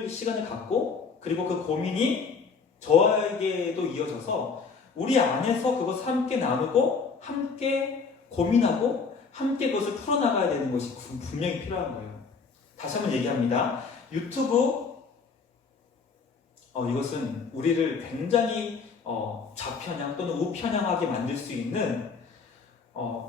시간을 갖고 그리고 그 고민이 저에게도 이어져서 우리 안에서 그것을 함께 나누고 함께 고민하고 함께 그것을 풀어나가야 되는 것이 분명히 필요한 거예요. 다시 한번 얘기합니다. 유튜브 이것은 우리를 굉장히 좌편향 또는 우편향하게 만들 수 있는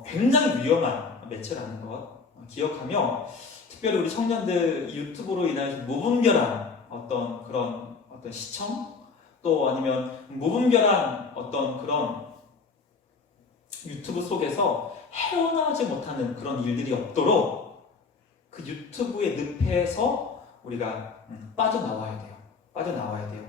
굉장히 위험한 매체라는 것 기억하며 특별히 우리 청년들 유튜브로 인해서 무분별한 어떤 시청 또 아니면 무분별한 어떤 그런 유튜브 속에서 헤어나오지 못하는 그런 일들이 없도록 그 유튜브의 늪에서 우리가 빠져나와야 돼요.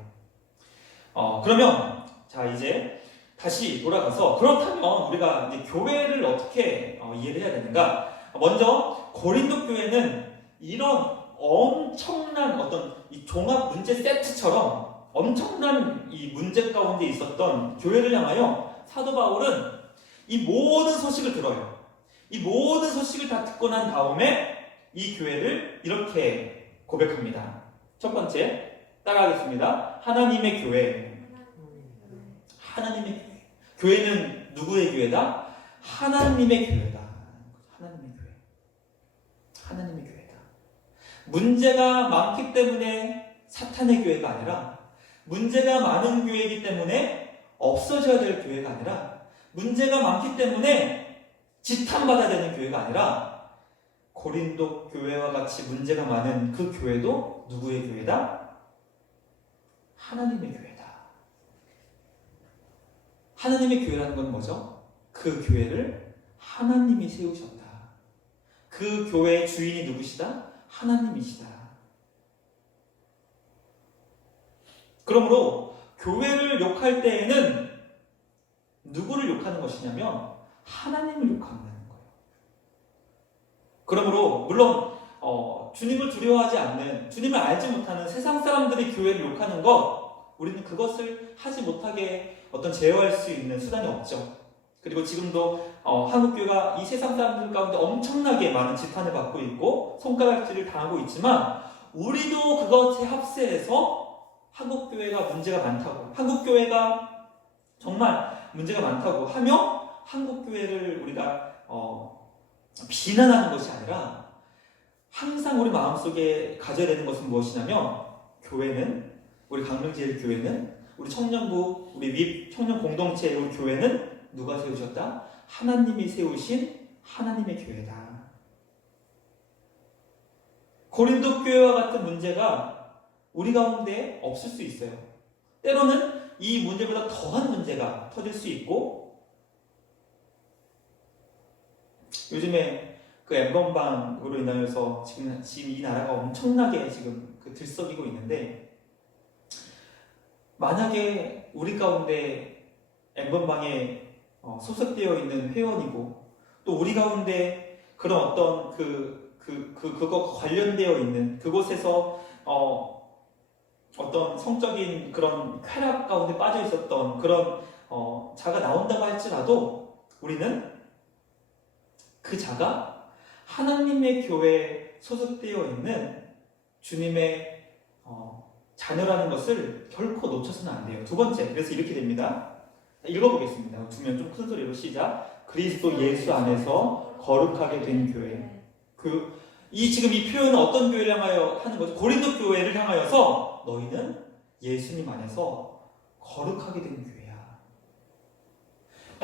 그러면 자 이제 다시 돌아가서 그렇다면 우리가 이제 교회를 어떻게 이해를 해야 되는가? 먼저 고린도 교회는 이런 엄청난 어떤 이 종합 문제 세트처럼 엄청난 이 문제 가운데 있었던 교회를 향하여 사도 바울은 이 모든 소식을 들어요. 이 모든 소식을 다 듣고 난 다음에 이 교회를 이렇게 고백합니다. 첫 번째 따라하겠습니다. 하나님의 교회. 교회는 누구의 교회다? 하나님의 교회다. 하나님의 교회다. 문제가 많기 때문에 사탄의 교회가 아니라 문제가 많은 교회이기 때문에 없어져야 될 교회가 아니라 문제가 많기 때문에 지탄받아야 되는 교회가 아니라 고린도 교회와 같이 문제가 많은 그 교회도 누구의 교회다? 하나님의 교회다. 하나님의 교회라는 건 뭐죠? 그 교회를 하나님이 세우셨다. 그 교회의 주인이 누구시다? 하나님이시다. 그러므로 교회를 욕할 때에는 누구를 욕하는 것이냐면 하나님을 욕한다는 거예요. 그러므로 물론 주님을 두려워하지 않는, 주님을 알지 못하는 세상 사람들이 교회를 욕하는 것, 우리는 그것을 하지 못하게 어떤 제어할 수 있는 수단이 없죠. 그리고 지금도 한국교회가 이 세상 사람들 가운데 엄청나게 많은 지탄을 받고 있고 손가락질을 당하고 있지만, 우리도 그것에 합세해서 한국교회가 문제가 많다고, 한국교회가 정말 문제가 많다고 하며 한국교회를 우리가 비난하는 것이 아니라, 항상 우리 마음속에 가져야 되는 것은 무엇이냐면, 교회는, 우리 강릉제일교회는, 우리 청년부, 우리 윗 청년 공동체의 우리 교회는 누가 세우셨다? 하나님이 세우신 하나님의 교회다. 고린도 교회와 같은 문제가 우리 가운데 없을 수 있어요. 때로는 이 문제보다 더한 문제가 터질 수 있고, 요즘에 그 엠번방으로 인하여서 지금 이 나라가 엄청나게 지금 들썩이고 있는데, 만약에 우리 가운데 엠번방에 소속되어 있는 회원이고, 또 우리 가운데 그런 어떤 그거 관련되어 있는 그곳에서 어떤 성적인 그런 쾌락 가운데 빠져 있었던 그런 자가 나온다고 할지라도, 우리는 그 자가 하나님의 교회에 소속되어 있는 주님의 자녀라는 것을 결코 놓쳐서는 안 돼요. 두 번째, 그래서 이렇게 됩니다. 읽어보겠습니다. 두 명 좀 큰 소리로 시작. 그리스도 예수 안에서 거룩하게 된 교회. 지금 이 표현은 어떤 교회를 향하여 하는 거죠? 고린도 교회를 향하여서 너희는 예수님 안에서 거룩하게 된 교회야.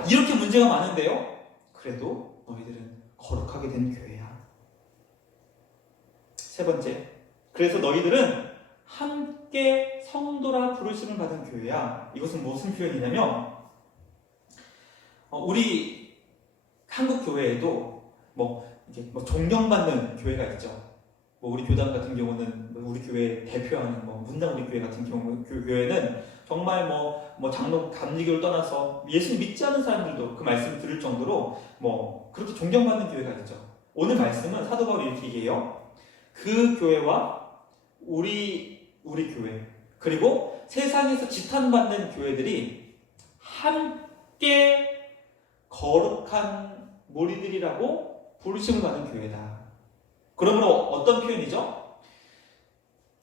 이렇게 문제가 많은데요, 그래도 너희들은 거룩하게 된 교회야. 세 번째, 그래서 너희들은 함께 성도라 부르심을 받은 교회야. 이것은 무슨 표현이냐면, 우리 한국 교회에도 존경받는 교회가 있죠. 우리 교단 같은 경우는, 우리 교회 대표하는 문당 우리 교회 같은 경우, 교회는 정말 장로 감리교를 떠나서 예수님 믿지 않는 사람들도 그 말씀을 들을 정도로 그렇게 존경받는 교회가 있죠. 오늘 말씀은 사도 바울이 이렇게 얘기해요. 그 교회와 우리 교회, 그리고 세상에서 지탄받는 교회들이 함께 거룩한 무리들이라고 부르심을 받은 교회다. 그러므로 어떤 표현이죠?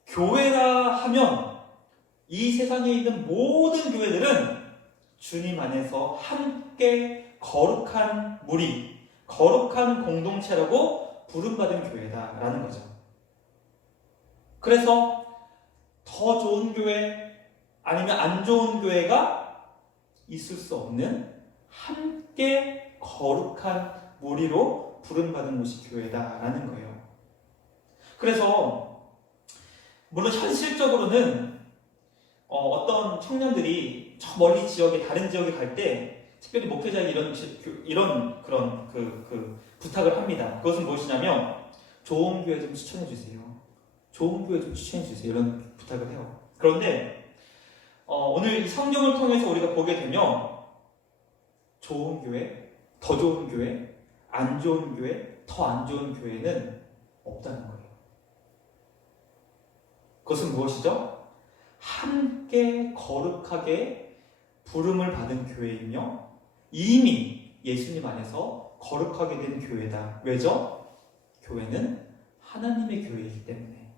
교회라 하면 이 세상에 있는 모든 교회들은 주님 안에서 함께 거룩한 무리, 거룩한 공동체라고 부름받은 교회다라는 거죠. 그래서 더 좋은 교회 아니면 안 좋은 교회가 있을 수 없는 함께 거룩한 무리로 부름받은 곳이 교회다라는 거예요. 그래서 물론 현실적으로는 어떤 청년들이 저 멀리 지역에, 다른 지역에 갈 때 특별히 목회자에게 이런 그런 부탁을 합니다. 그것은 무엇이냐면, 좋은 교회 좀 추천해 주세요. 좋은 교회 좀 추천해 주세요. 이런 부탁을 해요. 그런데 오늘 이 성경을 통해서 우리가 보게 되면, 좋은 교회, 더 좋은 교회, 안 좋은 교회, 더 안 좋은 교회는 없다는 거예요. 그것은 무엇이죠? 함께 거룩하게 부름을 받은 교회이며 이미 예수님 안에서 거룩하게 된 교회다. 왜죠? 교회는 하나님의 교회이기 때문에.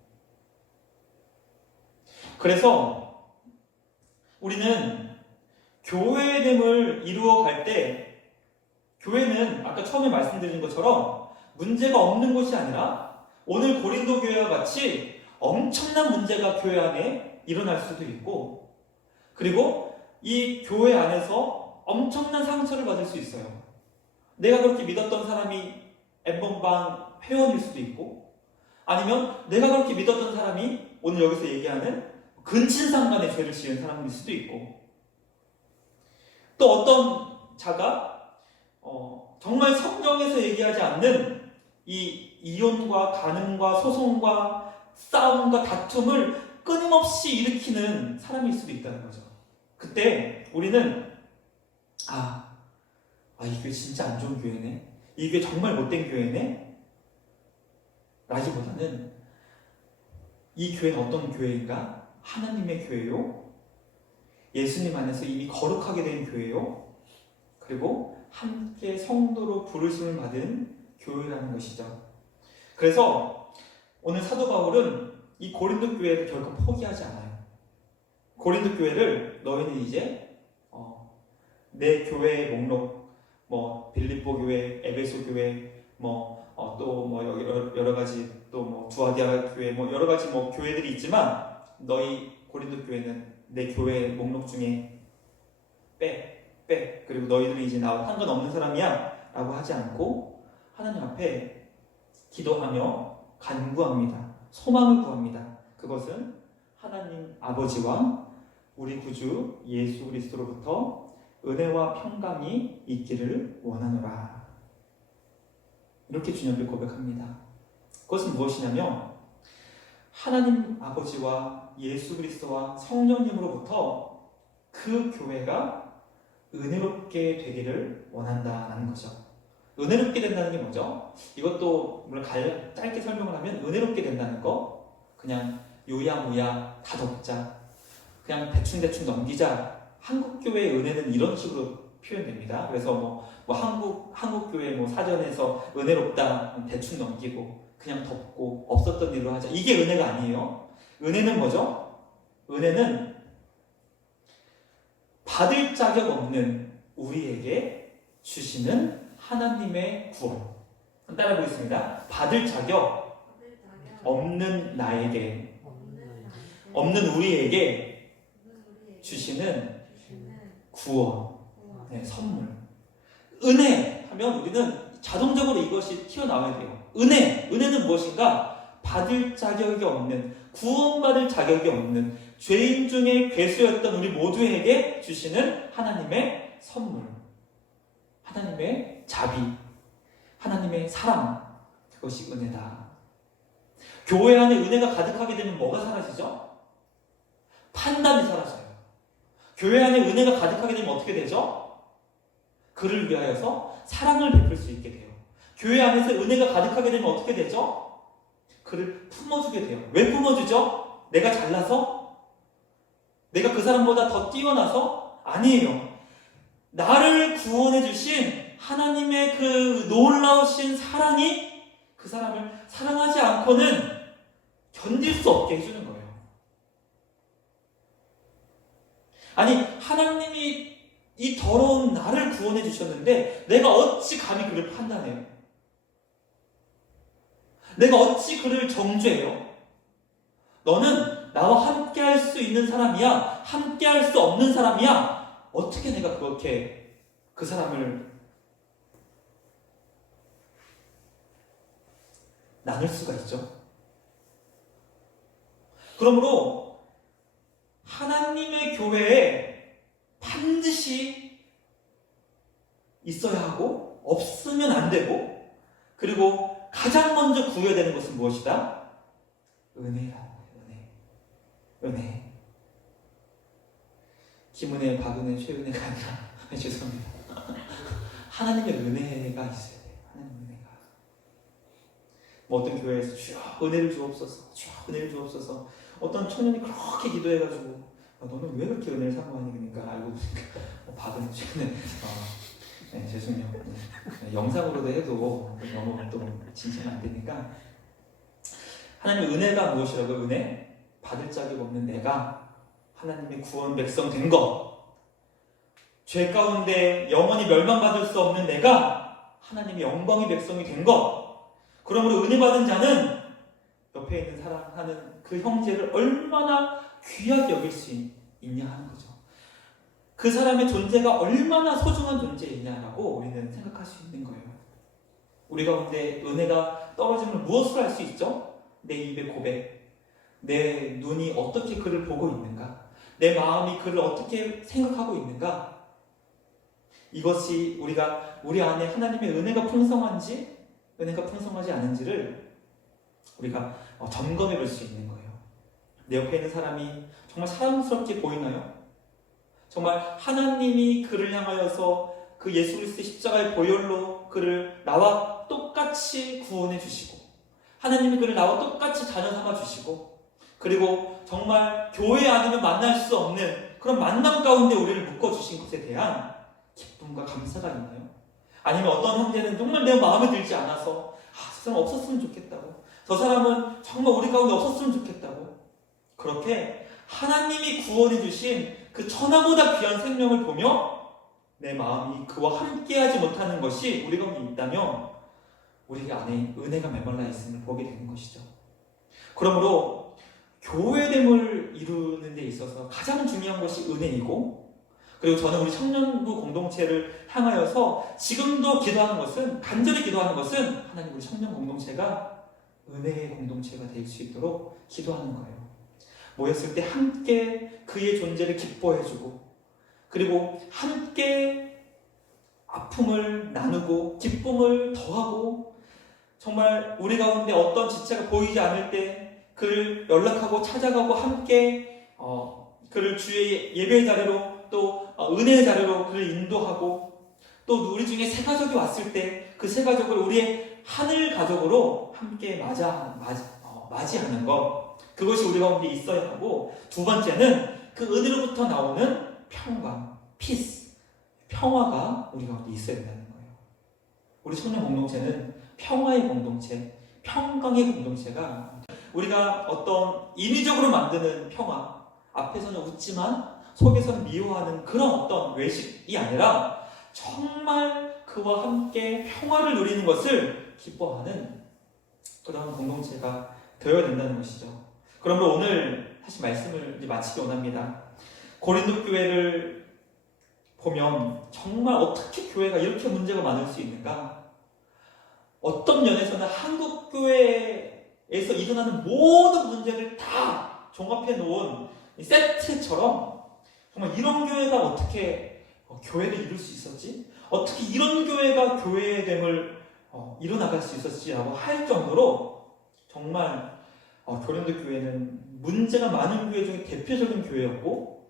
그래서 우리는 교회됨을 이루어 갈 때, 교회는 아까 처음에 말씀드린 것처럼 문제가 없는 것이 아니라, 오늘 고린도 교회와 같이 엄청난 문제가 교회 안에 일어날 수도 있고, 그리고 이 교회 안에서 엄청난 상처를 받을 수 있어요. 내가 그렇게 믿었던 사람이 엠번방 회원일 수도 있고, 아니면 내가 그렇게 믿었던 사람이 오늘 여기서 얘기하는 근친상간의 죄를 지은 사람일 수도 있고, 또 어떤 자가 정말 성경에서 얘기하지 않는 이 이혼과 간음과 소송과 싸움과 다툼을 끊임없이 일으키는 사람일 수도 있다는 거죠. 그때 우리는 이 교회 진짜 안 좋은 교회네, 이 교회 정말 못된 교회네 라기보다는 이 교회는 어떤 교회인가? 하나님의 교회요, 예수님 안에서 이미 거룩하게 된 교회요, 그리고 함께 성도로 부르심을 받은 교회라는 것이죠. 그래서 오늘 사도 바울은 이 고린도 교회를 결코 포기하지 않아요. 고린도 교회를 너희는 이제 내 교회의 목록, 빌립보 교회, 에베소 교회, 여러 가지, 또 두아디아 교회, 여러 가지 교회들이 있지만 너희 고린도 교회는 내 교회의 목록 중에 빼. 그리고 너희들이 이제 나와 상관없는 사람이야 라고 하지 않고 하나님 앞에 기도하며 간구합니다. 소망을 구합니다. 그것은 하나님 아버지와 우리 구주 예수 그리스도로부터 은혜와 평강이 있기를 원하노라. 이렇게 주님을 고백합니다. 그것은 무엇이냐면 하나님 아버지와 예수 그리스도와 성령님으로부터 그 교회가 은혜롭게 되기를 원한다는 거죠. 은혜롭게 된다는 게 뭐죠? 이것도 물론 짧게 설명을 하면 은혜롭게 된다는 거, 그냥 요야무야 다 덮자, 그냥 대충 넘기자. 한국 교회의 은혜는 이런 식으로 표현됩니다. 그래서 한국 교회 사전에서 은혜롭다 대충 넘기고 그냥 덮고 없었던 일로 하자, 이게 은혜가 아니에요. 은혜는 뭐죠? 은혜는 받을 자격 없는 우리에게 주시는 하나님의 구원. 따라 보겠습니다. 받을 자격 없는 나에게, 없는 우리에게 주시는 구원, 선물. 은혜 하면 우리는 자동적으로 이것이 튀어나와야 돼요. 은혜는 무엇인가? 받을 자격이 없는, 구원받을 자격이 없는 죄인 중에 괴수였던 우리 모두에게 주시는 하나님의 선물, 하나님의 자비, 하나님의 사랑, 그것이 은혜다. 교회 안에 은혜가 가득하게 되면 뭐가 사라지죠? 판단이 사라져요. 교회 안에 은혜가 가득하게 되면 어떻게 되죠? 그를 위하여서 사랑을 베풀 수 있게 돼요. 교회 안에서 은혜가 가득하게 되면 어떻게 되죠? 그를 품어주게 돼요. 왜 품어주죠? 내가 잘나서? 내가 그 사람보다 더 뛰어나서? 아니에요. 나를 구원해 주신 하나님의 그 놀라우신 사랑이 그 사람을 사랑하지 않고는 견딜 수 없게 해주는 거예요. 아니, 하나님이 이 더러운 나를 구원해 주셨는데 내가 어찌 감히 그를 판단해요? 내가 어찌 그를 정죄해요? 너는 나와 함께 할 수 있는 사람이야? 함께 할 수 없는 사람이야? 어떻게 내가 그렇게 그 사람을 나눌 수가 있죠? 그러므로 하나님의 교회에 반드시 있어야 하고 없으면 안 되고, 그리고 가장 먼저 구해야 되는 것은 무엇이다? 은혜라. 은혜. 김은혜, 박은혜, 최은혜가 아니라 죄송합니다. 하나님의 은혜가 있어야 돼요. 하나님의 은혜가. 어떤 교회에서 주여 은혜를 주옵소서, 주여 은혜를 주옵소서. 어떤 청년이 그렇게 기도해가지고 너는 왜 그렇게 은혜를 사모하니? 그러니까 알고 보니까 박은혜, 최은혜. 죄송해요. 영상으로도 해도 너무 또 진짜는 안 되니까. 하나님의 은혜가 무엇이라고요? 은혜? 받을 자격 없는 내가 하나님의 구원 백성 된 것, 죄 가운데 영원히 멸망받을 수 없는 내가 하나님의 영광의 백성이 된 것, 그러므로 은혜 받은 자는 옆에 있는 사랑하는 그 형제를 얼마나 귀하게 여길 수 있냐 하는 거죠. 그 사람의 존재가 얼마나 소중한 존재이냐라고 우리는 생각할 수 있는 거예요. 우리 가운데 은혜가 떨어지면 무엇을 할 수 있죠? 내 입의 고백, 내 눈이 어떻게 그를 보고 있는가, 내 마음이 그를 어떻게 생각하고 있는가, 이것이 우리 안에 하나님의 은혜가 풍성한지 은혜가 풍성하지 않은지를 우리가 점검해 볼 수 있는 거예요. 내 옆에 있는 사람이 정말 사랑스럽게 보이나요? 정말 하나님이 그를 향하여서 그 예수 그리스도의 십자가의 보혈로 그를 나와 똑같이 구원해 주시고, 하나님이 그를 나와 똑같이 자녀 삼아 주시고, 그리고 정말 교회 아니면 만날 수 없는 그런 만남 가운데 우리를 묶어주신 것에 대한 기쁨과 감사가 있나요? 아니면 어떤 형제는 정말 내 마음에 들지 않아서 저 사람 없었으면 좋겠다고, 저 사람은 정말 우리 가운데 없었으면 좋겠다고, 그렇게 하나님이 구원해 주신 그 천하보다 귀한 생명을 보며 내 마음이 그와 함께하지 못하는 것이 우리 가운데 있다면 우리 안에 은혜가 메말라 있음을 보게 되는 것이죠. 그러므로 교회됨을 이루는 데 있어서 가장 중요한 것이 은혜이고, 그리고 저는 우리 청년부 공동체를 향하여서 지금도 기도하는 것은, 간절히 기도하는 것은 하나님 우리 청년 공동체가 은혜의 공동체가 될 수 있도록 기도하는 거예요. 모였을 때 함께 그의 존재를 기뻐해주고, 그리고 함께 아픔을 나누고 기쁨을 더하고, 정말 우리 가운데 어떤 지체가 보이지 않을 때 그를 연락하고 찾아가고 함께 그를 주의 예배의 자리로 또 은혜의 자리로 그를 인도하고, 또 우리 중에 새 가족이 왔을 때 그 새 가족을 우리의 하늘 가족으로 함께 맞이하는 것, 그것이 우리 가운데 있어야 하고, 두 번째는 그 은혜로부터 나오는 평강, 피스, 평화가 우리 가운데 있어야 된다는 거예요. 우리 청년 공동체는 평화의 공동체, 평강의 공동체가, 우리가 어떤 인위적으로 만드는 평화, 앞에서는 웃지만 속에서는 미워하는 그런 어떤 외식이 아니라 정말 그와 함께 평화를 누리는 것을 기뻐하는 그런 공동체가 되어야 된다는 것이죠. 그러므로 오늘 다시 말씀을 이제 마치기 원합니다. 고린도 교회를 보면 정말 어떻게 교회가 이렇게 문제가 많을 수 있는가? 어떤 면에서는 한국 교회에서 일어나는 모든 문제를 다 종합해 놓은 세트처럼, 정말 이런 교회가 어떻게 교회를 이룰 수 있었지? 어떻게 이런 교회가 교회됨을 이뤄나갈 수 있었지라고 할 정도로 정말 고린도 교회는 문제가 많은 교회 중에 대표적인 교회였고,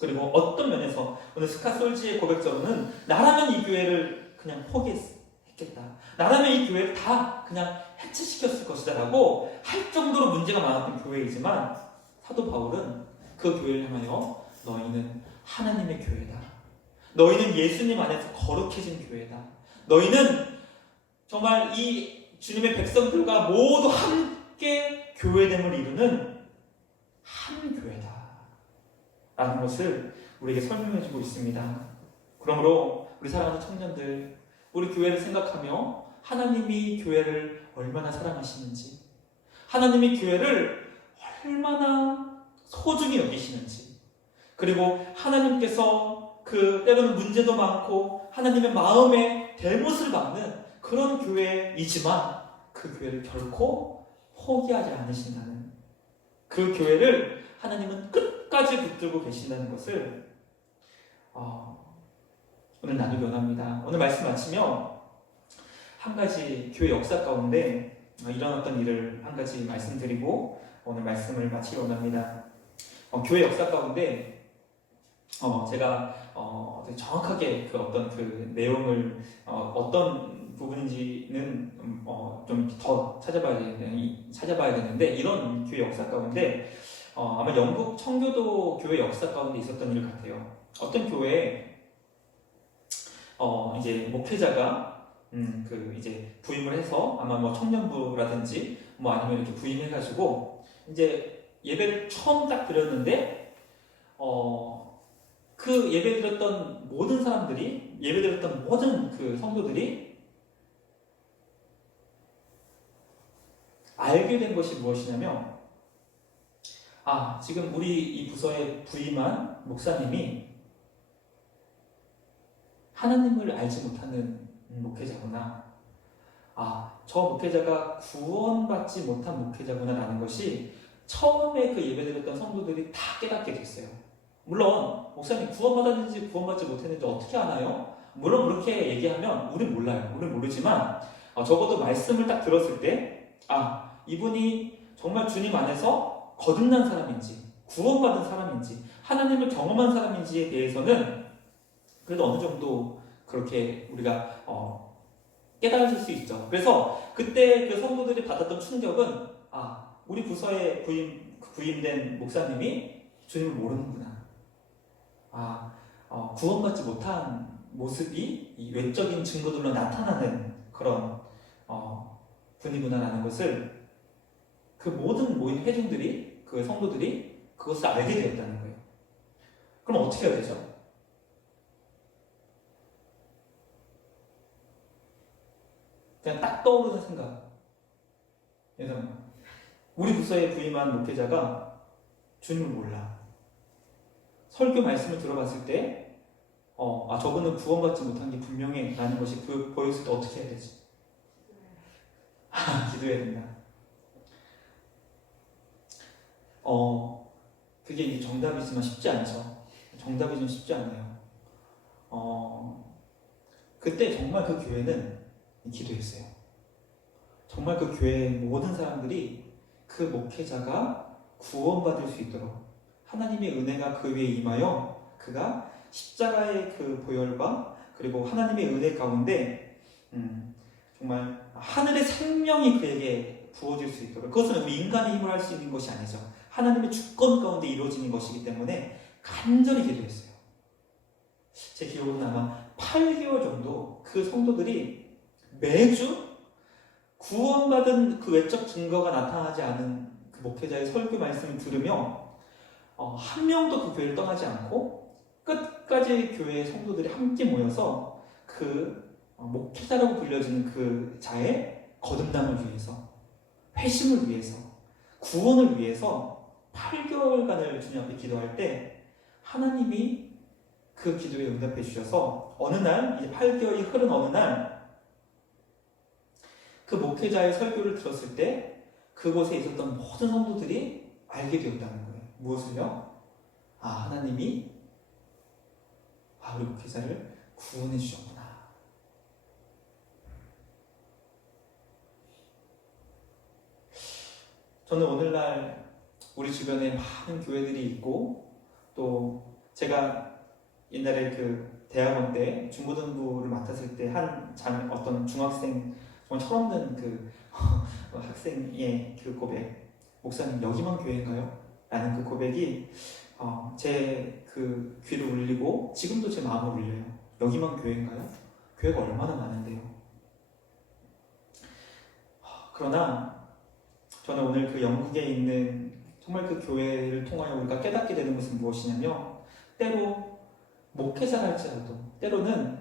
그리고 어떤 면에서 오늘 스카솔지의 고백적으로는 나라면 이 교회를 그냥 포기했겠다, 나라면 이 교회를 다 그냥 해체시켰을 것이다 라고 할 정도로 문제가 많았던 교회이지만, 사도 바울은 그 교회를 향하여 너희는 하나님의 교회다, 너희는 예수님 안에서 거룩해진 교회다, 너희는 정말 이 주님의 백성들과 모두 함께 교회됨을 이루는 한 교회다 라는 것을 우리에게 설명해주고 있습니다. 그러므로 우리 사랑하는 청년들, 우리 교회를 생각하며 하나님이 교회를 얼마나 사랑하시는지, 하나님이 교회를 얼마나 소중히 여기시는지, 그리고 하나님께서 때로는 문제도 많고 하나님의 마음에 대못을 박는 그런 교회이지만 그 교회를 결코 포기하지 않으신다는, 그 교회를 하나님은 끝까지 붙들고 계신다는 것을 오늘 나누기 원합니다. 오늘 말씀 마치며 한 가지 교회 역사 가운데 일어났던 일을 한 가지 말씀드리고 오늘 말씀을 마치기 원합니다. 교회 역사 가운데 제가 정확하게 그 내용을 어떤 부분인지는 좀 더 찾아봐야 되는데, 이런 교회 역사 가운데 아마 영국 청교도 교회 역사 가운데 있었던 일 같아요. 어떤 교회에 이제 목회자가 이제 부임을 해서 아마 뭐 청년부라든지 뭐 아니면 이렇게 부임해가지고 이제 예배를 처음 딱 드렸는데 그 예배 드렸던 모든 사람들이, 예배 드렸던 모든 그 성도들이 알게 된 것이 무엇이냐면, 지금 우리 이 부서에 부임한 목사님이 하나님을 알지 못하는 목회자구나, 저 목회자가 구원받지 못한 목회자구나 라는 것이 처음에 그 예배드렸던 성도들이 다 깨닫게 됐어요. 물론 목사님 구원받았는지 구원받지 못했는지 어떻게 아나요? 물론 그렇게 얘기하면 우린 몰라요. 우린 모르지만 적어도 말씀을 딱 들었을 때 이분이 정말 주님 안에서 거듭난 사람인지 구원받은 사람인지 하나님을 경험한 사람인지에 대해서는 그래도 어느 정도 그렇게 우리가 깨달으실 수 있죠. 그래서 그때 그 성도들이 받았던 충격은 우리 부서에 부임된 목사님이 주님을 모르는구나. 구원받지 못한 모습이 이 외적인 증거들로 나타나는 그런 분이구나라는 것을 그 모든 모인 회중들이 그 성도들이 그것을 알게 되었다는 거예요. 그럼 어떻게 해야 되죠? 그냥 딱 떠오르는 생각. 여러분, 우리 부서에 부임한 목회자가 주님을 몰라. 설교 말씀을 들어봤을 때 저분은 구원받지 못한 게 분명해 라는 것이 보였을 때 어떻게 해야 되지? 기도해야 된다. 그게 이제 정답이지만 쉽지 않죠. 정답이 좀 쉽지 않아요. 그때 정말 그 교회는 기도했어요. 정말 그 교회의 모든 사람들이 그 목회자가 구원받을 수 있도록 하나님의 은혜가 그 위에 임하여 그가 십자가의 그 보혈과 그리고 하나님의 은혜 가운데 정말 하늘의 생명이 그에게 부어질 수 있도록, 그것은 우리 인간의 힘으로 할 수 있는 것이 아니죠. 하나님의 주권 가운데 이루어지는 것이기 때문에 간절히 기도했어요. 제 기억은 아마 8개월 정도 그 성도들이 매주 구원받은 그 외적 증거가 나타나지 않은 그 목회자의 설교 말씀을 들으며 한 명도 그 교회를 떠나지 않고 끝까지 교회의 성도들이 함께 모여서 그 목회자라고 불려지는 그 자의 거듭남을 위해서, 회심을 위해서, 구원을 위해서 8개월간을 주님 앞에 기도할 때 하나님이 그 기도에 응답해 주셔서 어느 날, 이제 8개월이 흐른 어느 날 그 목회자의 설교를 들었을 때 그곳에 있었던 모든 성도들이 알게 되었다는 거예요. 무엇을요? 하나님이 우리 목회자를 구원해 주셨구나. 저는 오늘날 우리 주변에 많은 교회들이 있고, 또 제가 옛날에 그 대학원 때 중고등부를 맡았을 때 어떤 중학생, 정말 철없는 그 학생의 그 고백, 목사님 여기만 교회인가요? 라는 그 고백이 제 그 귀를 울리고 지금도 제 마음을 울려요. 여기만 교회인가요? 교회가 얼마나 많은데요. 그러나 저는 오늘 그 영국에 있는 정말 그 교회를 통하여 우리가 깨닫게 되는 것은 무엇이냐면, 때로 목회자가 할지라도 때로는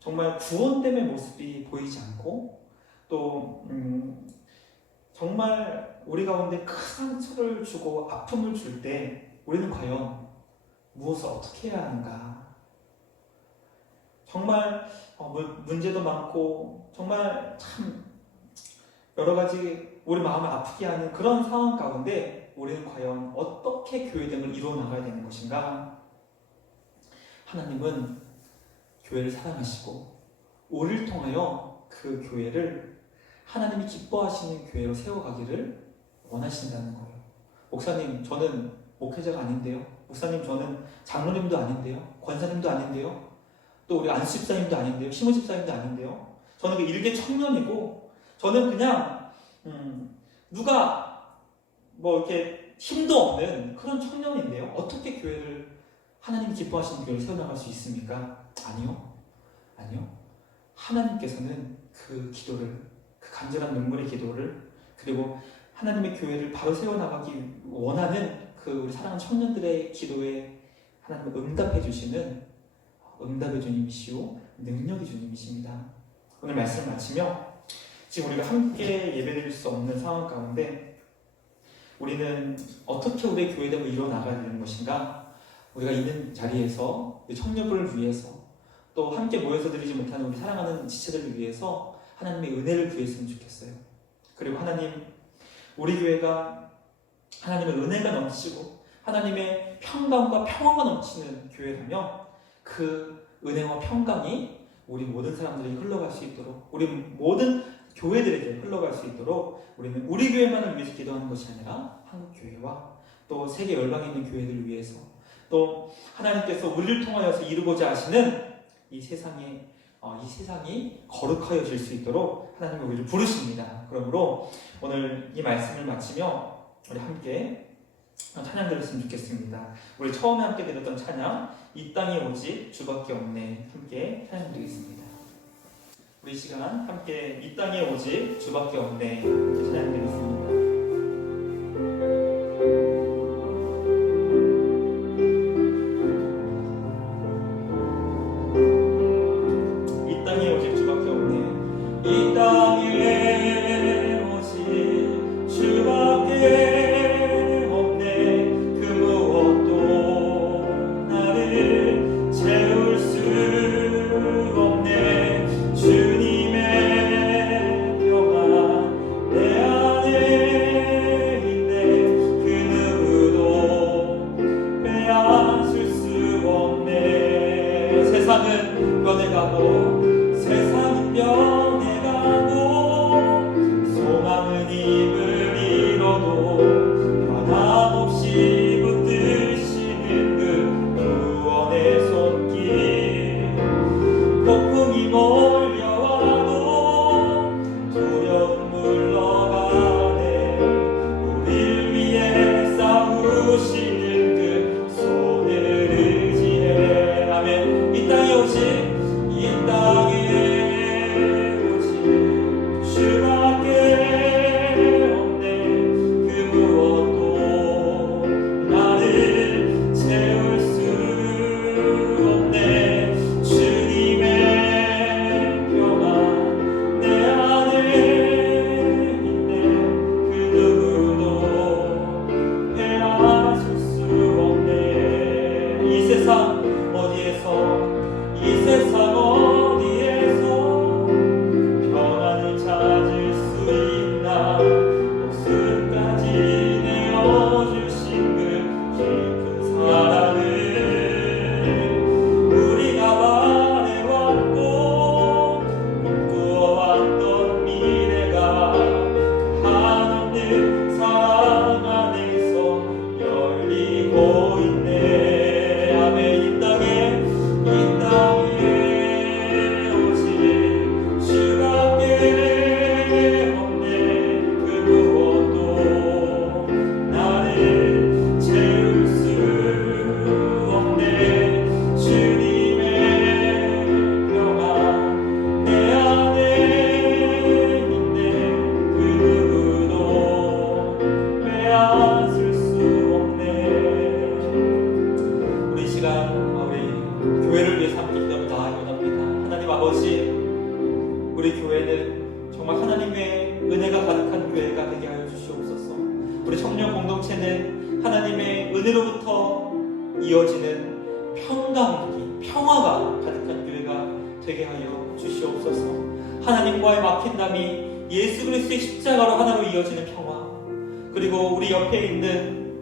정말 구원됨의 모습이 보이지 않고, 또 정말 우리 가운데 큰 상처를 주고 아픔을 줄 때 우리는 과연 무엇을 어떻게 해야 하는가? 정말 문제도 많고 정말 참 여러 가지 우리 마음을 아프게 하는 그런 상황 가운데 우리는 과연 어떻게 교회됨을 이루어 나가야 되는 것인가? 하나님은 교회를 사랑하시고 우리를 통하여 그 교회를 하나님이 기뻐하시는 교회로 세워가기를 원하신다는 거예요. 목사님, 저는 목회자가 아닌데요. 목사님, 저는 장로님도 아닌데요. 권사님도 아닌데요. 또 우리 안수 집사님도 아닌데요. 시무 집사님도 아닌데요. 저는 그 일개 청년이고, 저는 그냥 누가 이렇게 힘도 없는 그런 청년인데요. 어떻게 교회를 하나님이 기뻐하시는 교회를 세워나갈 수 있습니까? 아니요. 하나님께서는 그 기도를, 그 간절한 눈물의 기도를, 그리고 하나님의 교회를 바로 세워나가기 원하는 그 우리 사랑하는 청년들의 기도에 하나님을 응답해 주시는 응답의 주님이시오 능력의 주님이십니다. 오늘 말씀을 마치며 지금 우리가 함께 예배드릴 수 없는 상황 가운데 우리는 어떻게 우리의 교회됨을 이뤄나가야 되는 것인가? 우리가 있는 자리에서 청년들을 위해서, 또 함께 모여서 드리지 못하는 우리 사랑하는 지체들을 위해서 하나님의 은혜를 구했으면 좋겠어요. 그리고 하나님, 우리 교회가 하나님의 은혜가 넘치고 하나님의 평강과 평화가 넘치는 교회라면 그 은혜와 평강이 우리 모든 사람들에게 흘러갈 수 있도록, 우리 모든 교회들에게 흘러갈 수 있도록 우리는 우리 교회만을 위해서 기도하는 것이 아니라 한국교회와 또 세계 열방에 있는 교회들을 위해서, 또 하나님께서 우리를 통하여서 이루고자 하시는 이 세상이 거룩하여질 수 있도록 하나님이 우리를 부르십니다. 그러므로 오늘 이 말씀을 마치며 우리 함께 찬양 드렸으면 좋겠습니다. 우리 처음에 함께 드렸던 찬양, 이 땅에 오직 주밖에 없네, 함께 찬양 드리겠습니다. 우리 시간 함께 이 땅에 오직 주밖에 없네, 함께 찬양 드리겠습니다. 이어지는 평화가 가득한 교회가 되게 하여 주시옵소서. 하나님과의 막힌담이 예수 그리스도의 십자가로 하나로 이어지는 평화, 그리고 우리 옆에 있는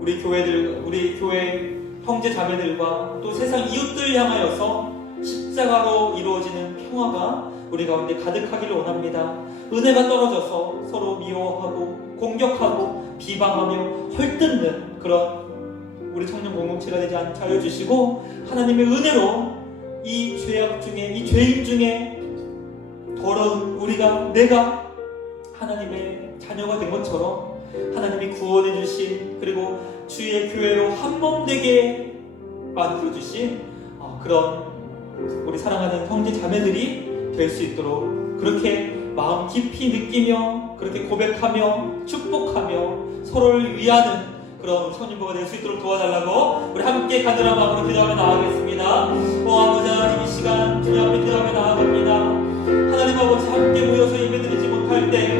우리 교회 형제 자매들과 또 세상 이웃들 향하여서 십자가로 이루어지는 평화가 우리 가운데 가득하기를 원합니다. 은혜가 떨어져서 서로 미워하고 공격하고 비방하며 헐뜯는 그런 우리 청년 공동체가 되지 않게 하여 주시고, 하나님의 은혜로 이 죄악 중에, 이 죄인 중에 더러운 내가 하나님의 자녀가 된 것처럼 하나님이 구원해 주신, 그리고 주의 교회로 한몸 되게 만들어 주신 그런 우리 사랑하는 형제 자매들이 될 수 있도록 그렇게 마음 깊이 느끼며 그렇게 고백하며 축복하며 서로를 위하는 그런 청년부가 될 수 있도록 도와달라고 우리 함께 간절한 마음으로 기도하며 나아가겠습니다. 아버지 하나님, 이 시간 주님 앞에 기도하며 나아갑니다. 하나님 아버지, 함께 모여서 예배드리지 못할 때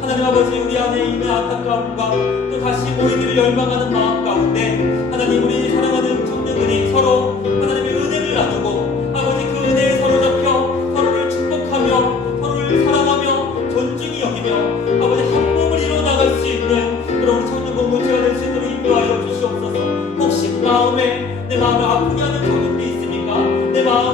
하나님 아버지, 우리 안에 있는 안타까움과 또 다시 모이기를 열망하는 마음 가운데 하나님, 우리 사랑하는 청년들이 서로 하나님의 은혜를 나누고 아버지, 그 은혜에 서로 잡혀 서로를 축복하며 서로를 사랑하며 존중히 여기며 아버지, 한 몸을 이루어 나갈 수 있는 그런 우리 청년 공동체가 될 수 있도록 인도하여 주시옵소서. 혹시 내 마음을 아프게 하는 청년들이 있습니까? 내 마음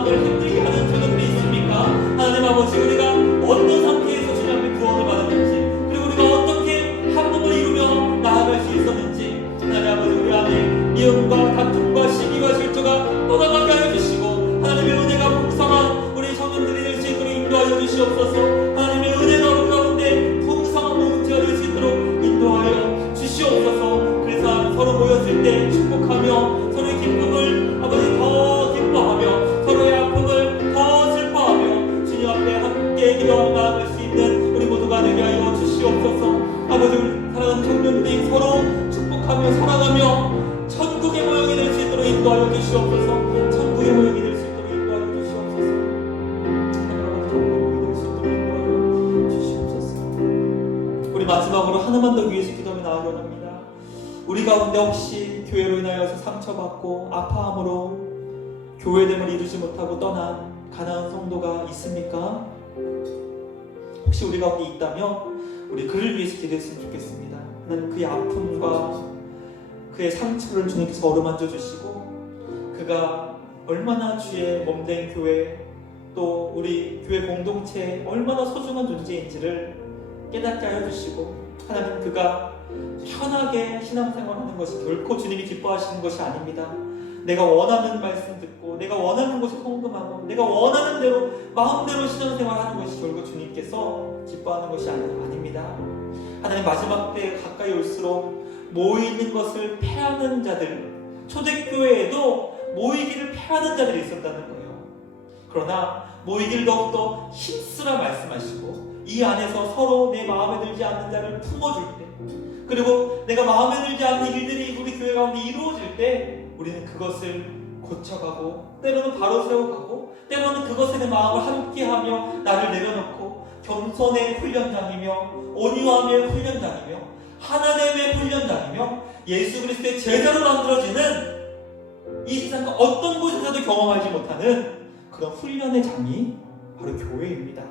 주시옵소서. 하나님의 은혜가 우리 가운데 풍성한 공동체가 될 수 있도록 인도하여 주시옵소서. 그래서 서로 모였을 때 축복하며 서로의 기쁨을 아버지 더 기뻐하며 서로의 아픔을 더 슬퍼하며 주님 앞에 함께 기도하며 나아갈 수 있는 우리 모두가 되게 하여 주시옵소서. 아버지, 우리 사랑하는 청년들이 서로 축복하며 사랑하며 천국의 모형이 될 수 있도록 인도하여 주시옵소서. 천국의 모형이 될 수 있도록 인도하여 주시옵소서. 천국의 모형이 될 수 있도록 인도하여 주시옵소서. 우리 마지막으로 하나만 더 위해서 기도하며 나아가려 합니다. 우리 가운데 혹시 교회로 인하여서 상처받고 아파함으로 교회됨을 이루지 못하고 떠난 가난한 성도가 있습니까? 혹시 우리 가운데 있다면 우리 그를 위해서 기도했으면 좋겠습니다. 하나님, 그의 아픔과 그의 상처를 주님께서 어루만져 주시고 그가 얼마나 주의 몸된 교회 또 우리 교회 공동체에 얼마나 소중한 존재인지를 깨닫게 하여 주시고 하나님, 그가 편하게 신앙생활하는 것이 결코 주님이 기뻐하시는 것이 아닙니다. 내가 원하는 말씀 듣고 내가 원하는 곳에 헌금하고 내가 원하는 대로 마음대로 신앙생활하는 것이 결국 주님께서 기뻐하는 것이 아닙니다. 하나님, 마지막 때 가까이 올수록 모이는 것을 패하는 자들, 초대교회에도 모이기를 패하는 자들이 있었다는 거예요. 그러나 모이기를 더욱더 힘쓰라 말씀하시고 이 안에서 서로 내 마음에 들지 않는 자를 품어줄 때, 그리고 내가 마음에 들지 않는 일들이 우리 교회 가운데 이루어질 때 우리는 그것을 고쳐가고 때로는 바로 세워가고 때로는 그것에 내 마음을 함께하며 나를 내려놓고 겸손의 훈련장이며 온유함의 훈련장이며 하나됨의 훈련장이며 예수 그리스도의 제자로 만들어지는 이 세상 어떤 곳에서도 경험하지 못하는 그런 훈련의 장이 바로 교회입니다.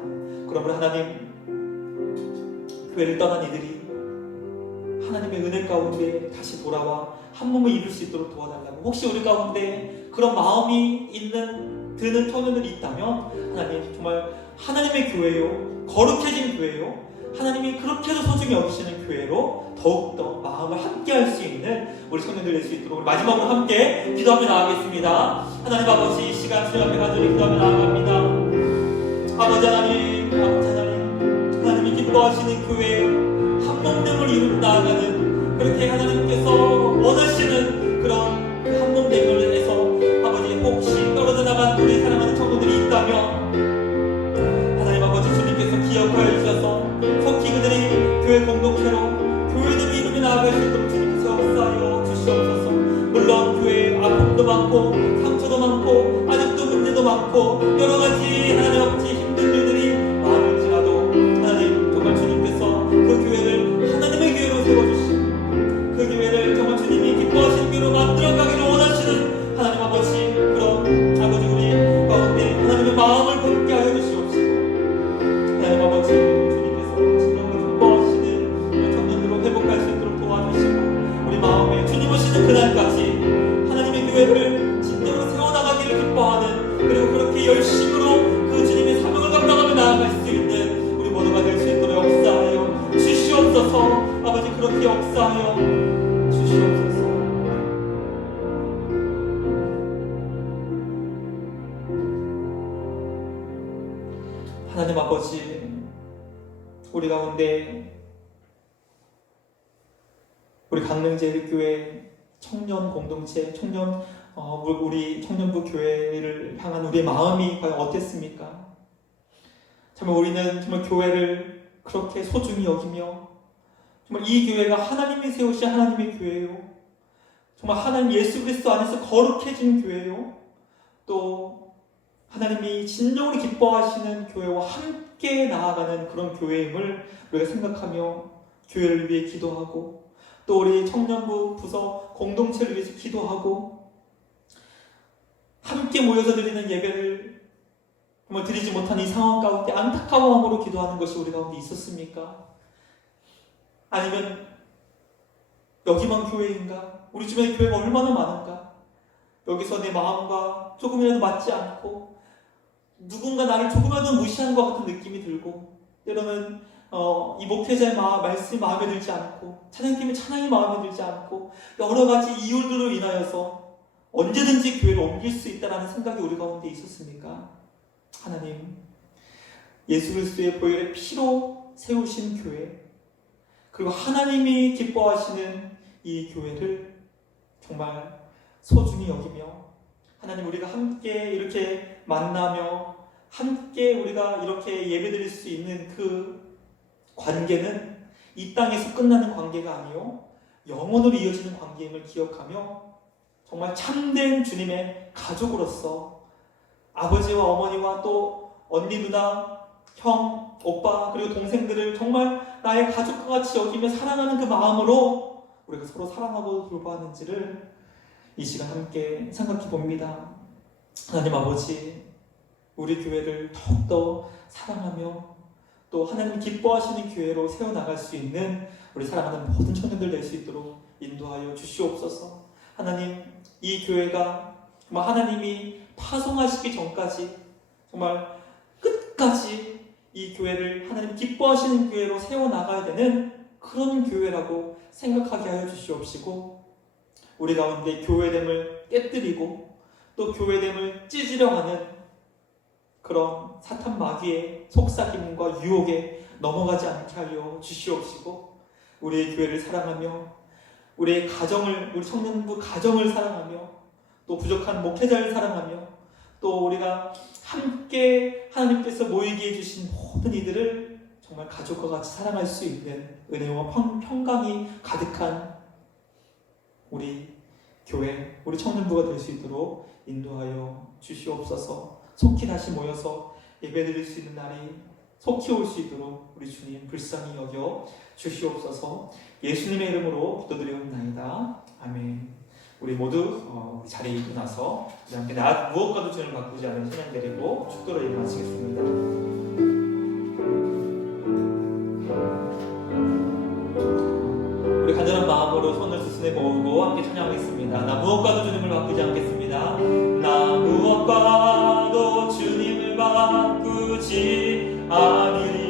그러므로 하나님, 교회를 떠난 이들이 하나님의 은혜 가운데 다시 돌아와 한 몸을 이룰 수 있도록 도와달라고. 혹시 우리 가운데 그런 마음이 드는 청년들이 있다면 하나님, 정말 하나님의 교회요, 거룩해진 교회요, 하나님이 그렇게도 소중히 여기시는 교회로 더욱더 마음을 함께할 수 있는 우리 청년들 될 수 있도록 마지막으로 함께 기도하며 나아가겠습니다. 하나님 아버지, 이 시간 주님 앞에 간절히 기도하며 나아갑니다. 아버지 하나님, 하나님이 기뻐하시는 교회 한몸됨을 이루고 나아가는, 그렇게 하나님께서 원하시는 그런 그 한몸됨을 해서 아버지, 혹시 떨어져 나간 우리 사랑하는 청년들이 있다면 하나님 아버지, 주님께서 기억하여 주셔서 속히 그들이 교회 공동체로 교회들을 이루며 나아갈 수 있도록 주님께서 역사하여 주시옵소서. 물론 교회에 아픔도 많고 상처도 많고 아직도 문제도 많고 여러 가지 하나님 아버지 힘든 일들이 많을지라도 하나님, 정말 주님께서 그 교회를 하나님의 교회로 세워주시고 그 교회를 정말 주님이 기뻐하시는 교회로 만들어가기를 원하시는 하나님 아버지, 그런 아버지 우리 가운데 하나님의 마음을 본게 하여 주시옵시고 하나님 아버지, 주님께서 진정으로 기뻐하시는 그런 청년들로 회복할 수 있도록 도와주시고 우리 마음에 주님 오시는 그날까지 하나님의 교회를 진정으로 세워나가기를 기뻐하는, 그리고 그렇게 열심으로 그 주님의 사명을 감당하며 나아갈 수 있는 우리 모두가 될 수 있도록 역사하여 주시옵소서. 아버지, 그렇게 역사하여 주시옵소서. 하나님 아버지, 우리 가운데 우리 강릉제일교회 청년 공동체, 우리 청년부 교회를 향한 우리의 마음이 과연 어땠습니까? 정말 우리는 정말 교회를 그렇게 소중히 여기며 정말 이 교회가 하나님이 세우신 하나님의 교회요, 정말 하나님 예수 그리스도 안에서 거룩해진 교회요, 또 하나님이 진정으로 기뻐하시는 교회와 함께 나아가는 그런 교회임을 우리가 생각하며 교회를 위해 기도하고 또 우리 청년부 부서 공동체를 위해서 기도하고 함께 모여서 드리는 예배를 정말 드리지 못한 이 상황 가운데 안타까워함으로 기도하는 것이 우리 가운데 있었습니까? 아니면 여기만 교회인가? 우리 주변에 교회가 얼마나 많은가? 여기서 내 마음과 조금이라도 맞지 않고 누군가 나를 조금이라도 무시하는 것 같은 느낌이 들고 때로는 이 목회자의 말씀이 마음에 들지 않고 찬양팀의 찬양이 마음에 들지 않고 여러 가지 이유들로 인하여서 언제든지 교회를 옮길 수 있다는 생각이 우리 가운데 있었습니까? 하나님, 예수 그리스도의 보혈의 피로 세우신 교회, 그리고 하나님이 기뻐하시는 이 교회를 정말 소중히 여기며, 하나님, 우리가 함께 이렇게 만나며 함께 우리가 이렇게 예배드릴 수 있는 그 관계는 이 땅에서 끝나는 관계가 아니요 영원으로 이어지는 관계임을 기억하며, 정말 참된 주님의 가족으로서 아버지와 어머니와 또 언니, 누나, 형, 오빠, 그리고 동생들을 정말 나의 가족과 같이 여기며 사랑하는 그 마음으로 우리가 서로 사랑하고 돌보았는지를 이 시간 함께 생각해 봅니다. 하나님 아버지, 우리 교회를 더욱더 사랑하며 또 하나님 기뻐하시는 교회로 세워나갈 수 있는 우리 사랑하는 모든 청년들 될 수 있도록 인도하여 주시옵소서. 하나님, 이 교회가 정말 하나님이 파송하시기 전까지 정말 끝까지 이 교회를 하나님 기뻐하시는 교회로 세워나가야 되는 그런 교회라고 생각하게 하여 주시옵시고, 우리 가운데 교회됨을 깨뜨리고 또 교회됨을 찢으려 하는 그런 사탄 마귀의 속삭임과 유혹에 넘어가지 않게 하여 주시옵시고, 우리의 교회를 사랑하며 우리의 가정을, 우리 청년부 가정을 사랑하며 또 부족한 목회자를 사랑하며 또 우리가 함께 하나님께서 모이게 해주신 모든 이들을 정말 가족과 같이 사랑할 수 있는 은혜와 평강이 가득한 우리 교회, 우리 청년부가 될 수 있도록 인도하여 주시옵소서. 속히 다시 모여서 예배드릴 수 있는 날이 속히 올 수 있도록 우리 주님 불쌍히 여겨 주시옵소서. 예수님의 이름으로 기도드리옵나이다. 아멘. 우리 모두 자리에 일어나서 우리 함께 나 무엇과도 주님을 바꾸지 않은 신앙 드리고 축도로 예배 마치겠습니다. 우리 간절한 마음으로 손을 스스로 모으고 함께 찬양하겠습니다. 나 무엇과도 주님을 바꾸지 않겠습니다. 나 무엇과도 주님을 바꾸지 않으리.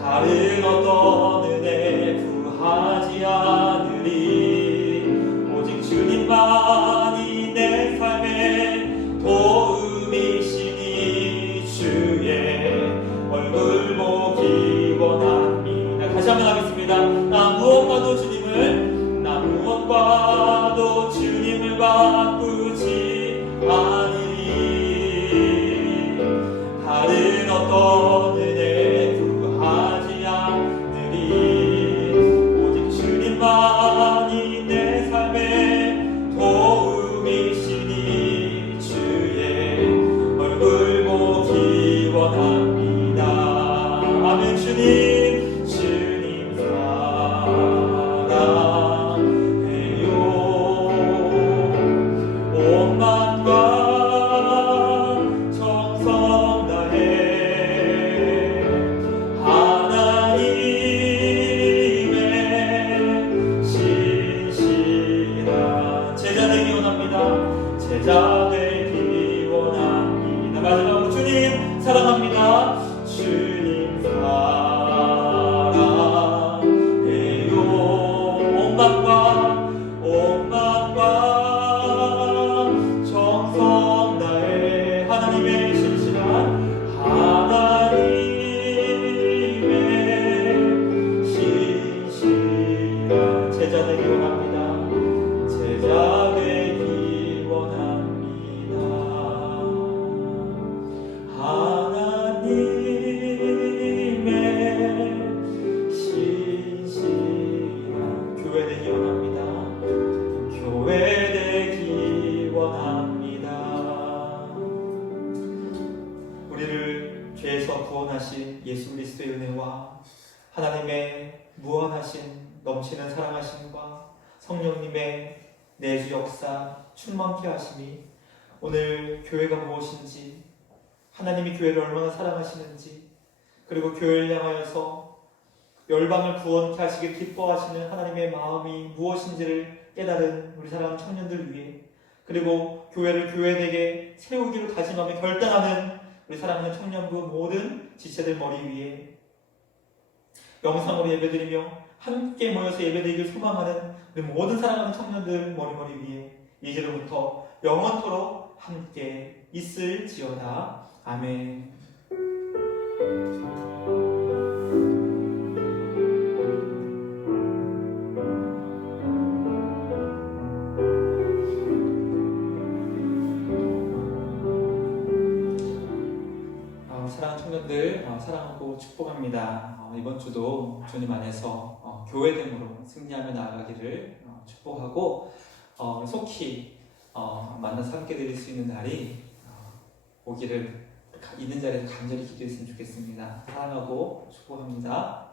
다른 어떤 은혜 구하지 않으리. 오직 주님만이 내 삶의 도움이시니 주의 얼굴 보기 원합니다. 다시 한번 하겠습니다. 나 무엇과도 주님을 바꾸지 않으리. 다른 어떤 은혜 구하지 않으리. 오직 주님만이 내 삶의 도움이시니 주의 얼굴 보기 원합니다. 아멘. 주님 사랑해요. 온 마음과 정성 다해 하나님의 신실한 제자 되기 원합니다. 제자 되기 원합니다. 마지막으로 주님 사랑합니다. 주님 사랑해요. 온 마음과 정성 다해 하나님의 신실한 제자 되기 원합니다. 제자 되기 원합니다. 하나님의 신실한 교회 되기 원합니다. 교회 되기 원합니다. 우리를 죄에서 구원하신 예수 그리스도의 은혜와 하나님의 무한하신 넘치는 사랑하심과 성령님의 내주 역사 충만케 하심이 오늘 교회가 무엇인지, 하나님이 교회를 얼마나 사랑하시는지, 그리고 교회를 향하여서 열방을 구원케 하시길 기뻐하시는 하나님의 마음이 무엇인지를 깨달은 우리 사랑하는 청년들 위해, 그리고 교회를 교회되게 세우기로 다짐하며 결단하는 우리 사랑하는 청년부 모든 지체들 머리 위에 영상으로 예배드리며 함께 모여서 예배드리길 소망하는 우리 모든 사랑하는 청년들 머리 위에 이제로부터 영원토록 함께 있을지어다. 아멘. 사랑하는 청년들, 사랑하고 축복합니다. 이번 주도 주님 안에서 교회됨으로 승리하며 나아가기를 축복하고 속히 만나서 함께 드릴 수 있는 날이 오기를 있는 자리에서 간절히 기도했으면 좋겠습니다. 사랑하고 축복합니다.